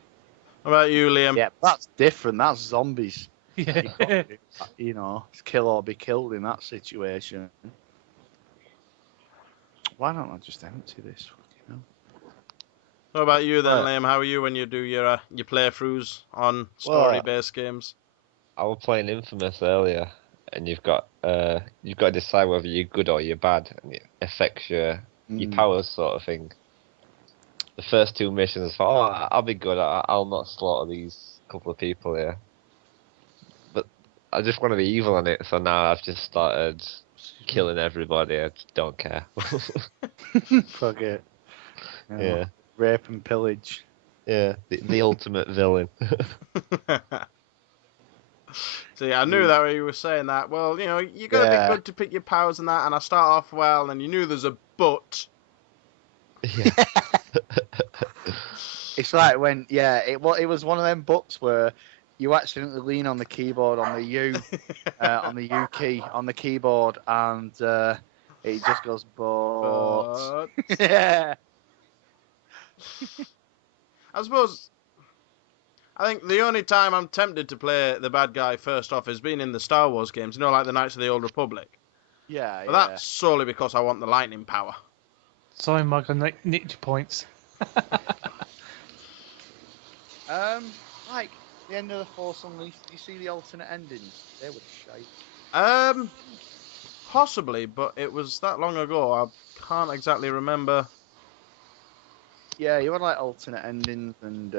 What about you, Liam? Yeah, that's different. That's zombies. Yeah. You know, it's kill or be killed in that situation. Why don't I just empty this? You know? What about you then, Liam? How are you when you do your playthroughs on story-based games? I was playing Infamous earlier, and you've got to decide whether you're good or you're bad, and it affects your powers, sort of thing. The first two missions, I thought, I'll be good. I'll not slaughter these couple of people here. But I just want to be evil on it, so now I've just started killing everybody. I just don't care. Fuck it. Yeah. Rape and pillage. Yeah, the ultimate villain. See, I knew that when you were saying that. Well, you know, you got to be good to pick your powers and that, and I start off well, and you knew there's a but. Yeah. It's like when, it was one of them buts where you accidentally lean on the keyboard on the U, on the U key on the keyboard, and it just goes but. Yeah. I suppose. I think the only time I'm tempted to play the bad guy first off has been in the Star Wars games, you know, like the Knights of the Old Republic. Yeah, but that's solely because I want the lightning power. Sorry, Mike, I nicked your points. Like the end of the Force Unleashed, did you see the alternate endings? They were shite. Possibly, but it was that long ago. I can't exactly remember. Yeah, you had like alternate endings and.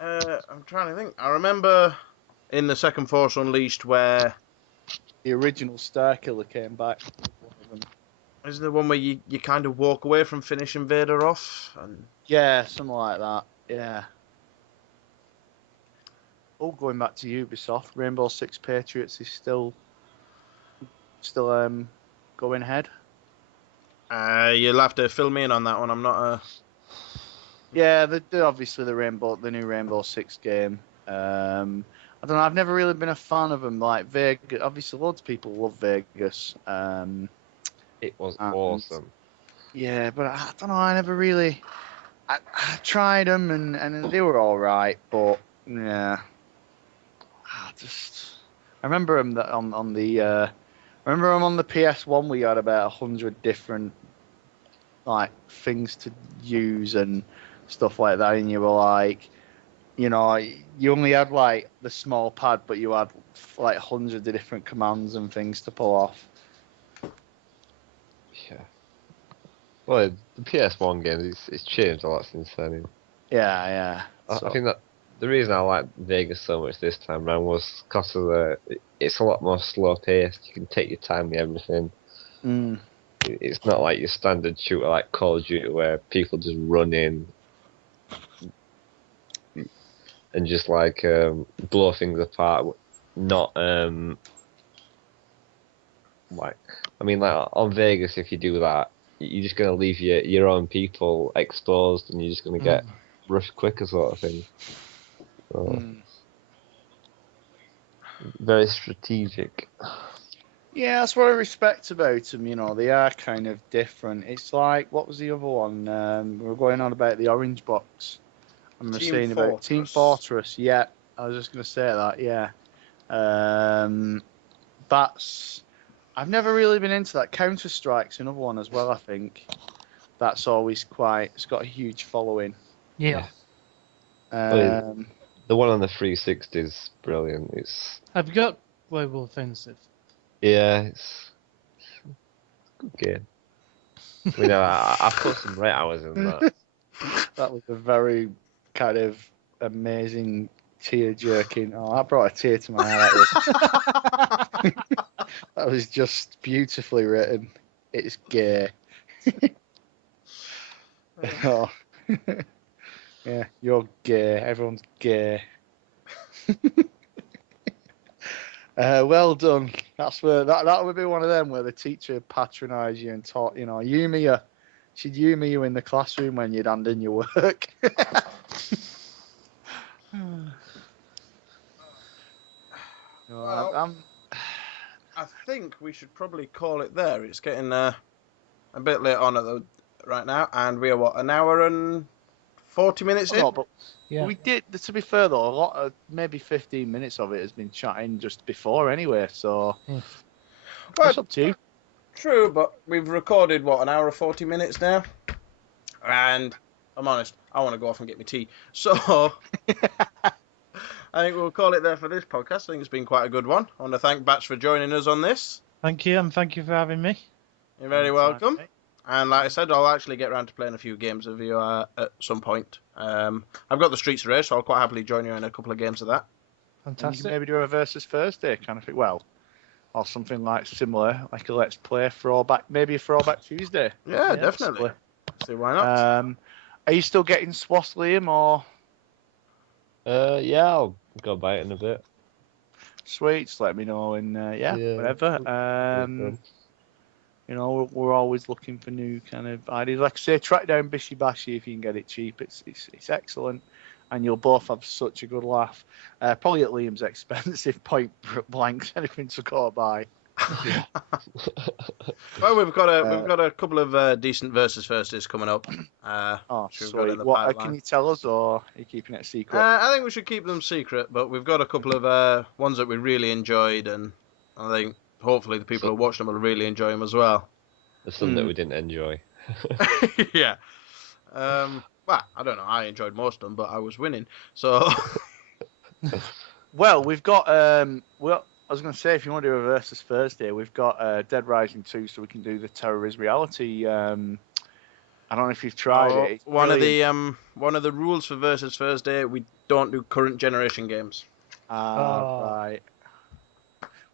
I'm trying to think. I remember in the second Force Unleashed where the original Star Killer came back. Is there one where you kind of walk away from finishing Vader off? Yeah, something like that. Yeah. Oh, going back to Ubisoft, Rainbow Six Patriots is still going ahead. You'll have to fill me in on that one. I'm not. Yeah, they're obviously the new Rainbow Six game. I don't know. I've never really been a fan of them. Like Vegas, obviously, loads of people love Vegas. It was awesome. Yeah, but I don't know. I never really. I tried them and they were all right, but yeah. I remember them on the. I remember them on the PS1. We had about 100 different like things to use and stuff like that, and you were like, you know, you only had like the small pad, but you had like hundreds of different commands and things to pull off. Yeah. Well, the PS1 game, it's changed a lot since then. Yeah. I think that the reason I like Vegas so much this time around was because of it's a lot more slow paced. You can take your time with everything. It's not like your standard shooter like Call of Duty where people just run in and just like blow things apart. Not like on Vegas, if you do that, you're just going to leave your own people exposed, and you're just going to get rushed quicker, sort of thing. So, very strategic. Yeah, that's what I respect about them. You know, they are kind of different. It's like, what was the other one? We were going on about the Orange Box. And we were saying about Team Fortress. Yeah, I was just going to say that. Yeah, that's. I've never really been into that. Counter-Strike's another one as well. I think that's always quite. It's got a huge following. Yeah. The one on the 360 is brilliant. Have you got Global Offensive? Yeah, it's a good game. I mean, I've put some great hours in that. That was a very kind of amazing tear-jerking. Oh, that brought a tear to my eye. That was just beautifully written. It's gay. Oh. Yeah, you're gay. Everyone's gay. Well done. That's where that would be one of them where the teacher patronised you and taught, you know, she'd humour you in the classroom when you'd hand in your work. Well, I think we should probably call it there. It's getting a bit late on right now, and we are an hour and 40 minutes in. No, but we did. To be fair though, a lot of maybe 15 minutes of it has been chatting just before anyway. So it's up to you. True, but we've recorded an hour and 40 minutes now, and I'm honest, I want to go off and get my tea. So I think we'll call it there for this podcast. I think it's been quite a good one. I want to thank Batch for joining us on this. Thank you, and thank you for having me. You're very welcome. And like I said, I'll actually get around to playing a few games with you at some point. I've got the Streets Race, so I'll quite happily join you in a couple of games of that. Fantastic. You can maybe do a versus Thursday kind of thing. Well, or something like similar, like a Let's Play throwback, maybe a throwback Tuesday. Yeah, definitely. See, why not? Are you still getting SWAS, Liam, or? Yeah, I'll go buy it in a bit. Sweet, just let me know, and whatever. You know, we're always looking for new kind of ideas. Like I say, track down Bishy Bashy if you can get it cheap. It's excellent, and you'll both have such a good laugh. Probably at Liam's expense if point blank's anything to go by. Well, we've got a couple of decent versus Thursdays coming up. Sweet. What can you tell us, or are you keeping it a secret? I think we should keep them secret, but we've got a couple of ones that we really enjoyed, and I think hopefully the people who watch them will really enjoy them as well. There's some that we didn't enjoy. Yeah. Well, I don't know. I enjoyed most of them, but I was winning. So. Well, we've got. I was going to say, if you want to do a versus Thursday, we've got Dead Rising 2, so we can do the Terror is Reality. I don't know if you've tried it. It's one of the rules for versus Thursday, we don't do current generation games. Right.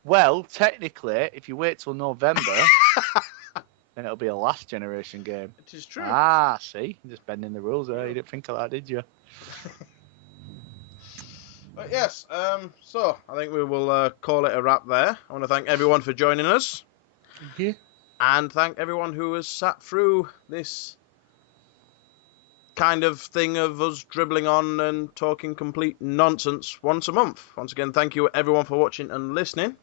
Well, technically, if you wait till November, then it'll be a last generation game. It is true. See, you're just bending the rules there. You didn't think of that, did you? But yes, so I think we will call it a wrap there. I want to thank everyone for joining us. Thank you. And thank everyone who has sat through this kind of thing of us dribbling on and talking complete nonsense once a month. Once again, thank you everyone for watching and listening.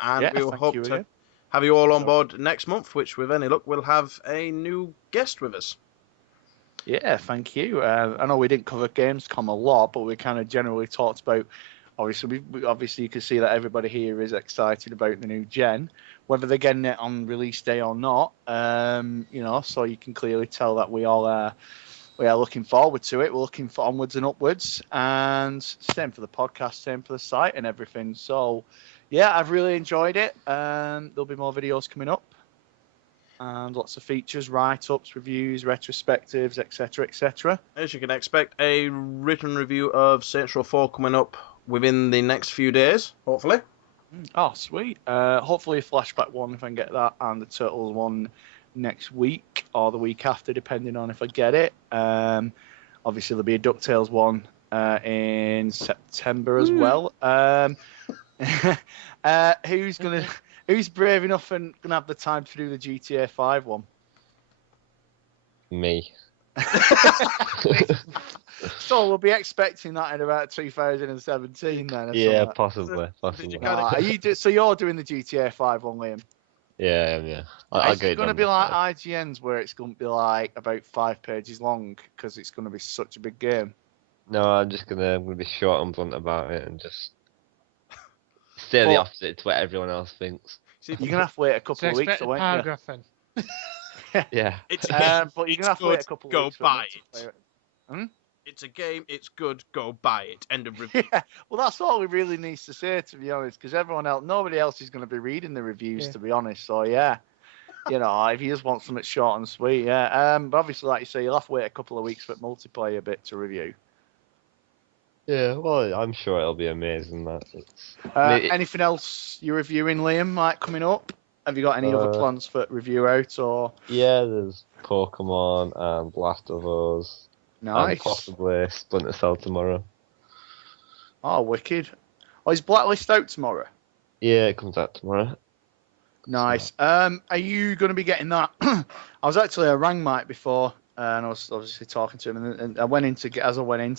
And we will hope to have you all on board next month, which with any luck we'll have a new guest with us. Yeah, thank you. I know we didn't cover Gamescom a lot, but we kind of generally talked about. Obviously, you can see that everybody here is excited about the new gen, whether they're getting it on release day or not. You know, so you can clearly tell that we are looking forward to it. We're looking for onwards and upwards, and same for the podcast, same for the site and everything. So, yeah, I've really enjoyed it. There'll be more videos coming up. And lots of features, write-ups, reviews, retrospectives, etc., etc. As you can expect, a written review of Saints Row 4 coming up within the next few days, hopefully. Oh, sweet. Hopefully Flashback 1, if I can get that, and the Turtles 1 next week, or the week after, depending on if I get it. Obviously, there'll be a DuckTales 1 in September as well. Who's brave enough and going to have the time to do the GTA 5 one? Me. So we'll be expecting that in about 2017 then. Or Yeah, something. possibly. So you're doing the GTA 5 one, Liam? Yeah. I'll Is get it it going to done be this like time. IGN's where it's going to be like about 5 pages long because it's going to be such a big game? No, I'm gonna be short and blunt about it and just say the opposite to what everyone else thinks. You're going to have to wait a couple of weeks, expect a won't you? paragraph then. Yeah. It's a game. But you're It's going to have to good. wait a couple of Go weeks. buy for it. Hmm? It's a game. It's good. Go buy it. End of review. Yeah, well, that's all we really need to say, to be honest, because nobody else is going to be reading the reviews, to be honest. So yeah, if you just want something short and sweet, yeah. But obviously, like you say, you'll have to wait a couple of weeks for multiplayer bit to review. Yeah, well, I'm sure it'll be amazing. Anything else you're reviewing, Liam, like coming up? Have you got any other plans for review out or? Yeah, there's Pokemon and Last of Us. Nice. And possibly Splinter Cell tomorrow. Oh, wicked. Oh, is Blacklist out tomorrow? Yeah, it comes out tomorrow. Nice. Are you going to be getting that? I rang Mike before, and I was obviously talking to him, and I went into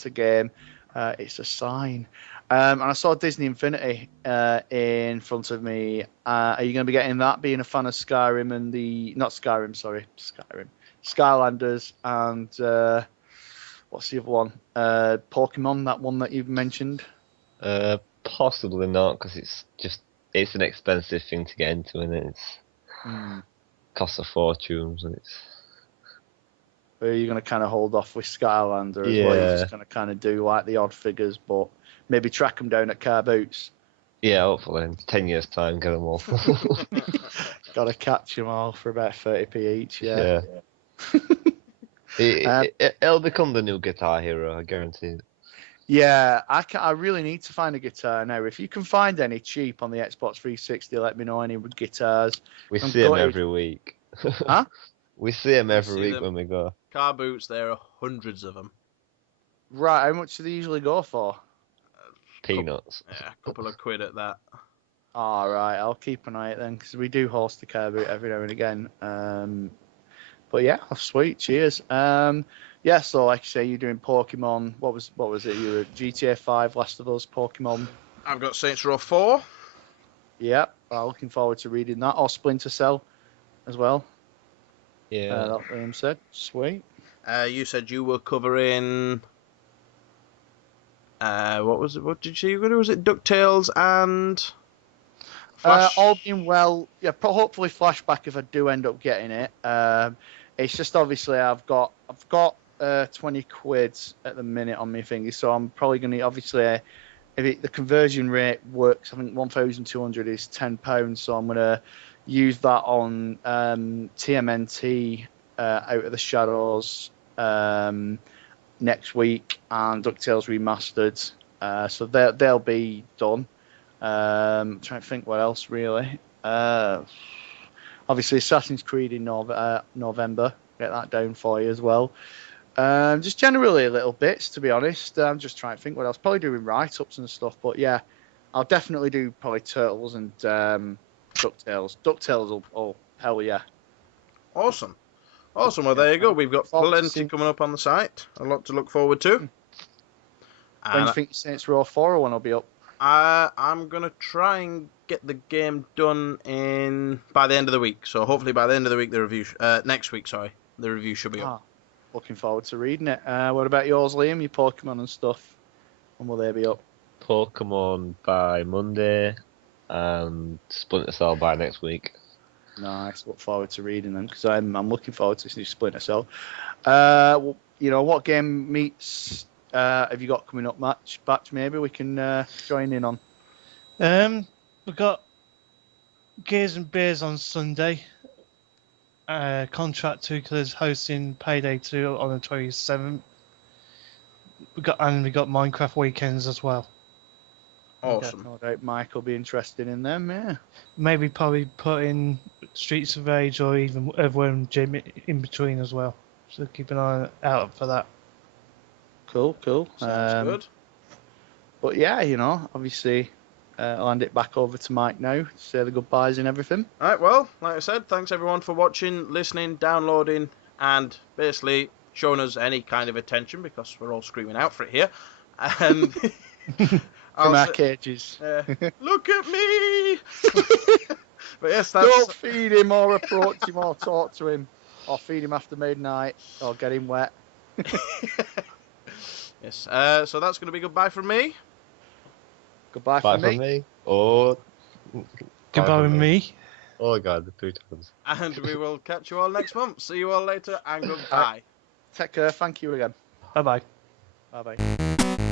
game. It's a sign, and I saw Disney Infinity in front of me. Are you going to be getting that? Being a fan of Skyrim and Skylanders, and what's the other one? Pokemon, that one that you've mentioned. Possibly not, because it's an expensive thing to get into, and it costs a fortune, and it's. Are you going to kind of hold off with Skylander as well? You're just going to kind of do like the odd figures, but maybe track them down at Car Boots. Yeah, hopefully in 10 years' time, get them all. Got to catch them all for about 30p each. Yeah. It'll become the new Guitar Hero, I guarantee it. Yeah, I really need to find a guitar now. If you can find any cheap on the Xbox 360, let me know any guitars. We see them every week. Huh? We see them every week when we go. Car Boots, there are hundreds of them. Right, how much do they usually go for? Peanuts. Yeah, a couple of quid at that. All right, I'll keep an eye out then, because we do host the Car Boot every now and again. But yeah, sweet, cheers. So like you say, you're doing Pokemon. What was it? You were GTA 5, Last of Us, Pokemon. I've got Saints Row 4. Yep, looking forward to reading that. Or Splinter Cell as well. Yeah. That Liam said. Sweet. You said you were covering. What was it? What did you say you were going to? Was it DuckTales and Flash? All being well, yeah. Hopefully Flashback if I do end up getting it. It's just obviously I've got 20 quid at the minute on my finger, so I'm probably going to obviously the conversion rate works. I think 1,200 is £10, so I'm going to use that on TMNT Out of the Shadows next week and DuckTales Remastered. So they'll be done. Trying to think what else really. Obviously Assassin's Creed in November. Get that down for you as well. Just generally little bits, to be honest. I'm just trying to think what else. Probably doing write-ups and stuff. But yeah, I'll definitely do probably Turtles and DuckTales. DuckTales will, hell yeah. Awesome. Well, there you go. We've got plenty coming up on the site. A lot to look forward to. When do you think Saints Row 4 will be up? I'm going to try and get the game done by the end of the week. So hopefully by the end of the week, the review the review should be up. Looking forward to reading it. What about yours, Liam? Your Pokemon and stuff. When will they be up? Pokemon by Monday and Splinter Cell by next week. Nice. Look forward to reading them because I'm looking forward to this new Splinter Cell. What game meets have you got coming up, Batch? Maybe we can join in on. We've got Gears and Beers on Sunday. Contract 2 is hosting Payday 2 on the 27th. We got Minecraft weekends as well. Awesome. No doubt Mike will be interested in them, yeah. Maybe probably put in Streets of Rage or even Everyone Gym in between as well. So keep an eye out for that. Cool. Sounds good. But yeah, obviously I'll hand it back over to Mike now to say the goodbyes and everything. Alright, well, like I said, thanks everyone for watching, listening, downloading, and basically showing us any kind of attention because we're all screaming out for it here. And from our cages. Look at me! But yes, don't feed him or approach him or talk to him or feed him after midnight or get him wet. Yes, so that's going to be goodbye from me. Goodbye Bye from me. Oh. Goodbye with me. Oh god, the 2 times. And we will catch you all next month. See you all later and goodbye. Take care. Thank you again. Bye bye. Bye bye.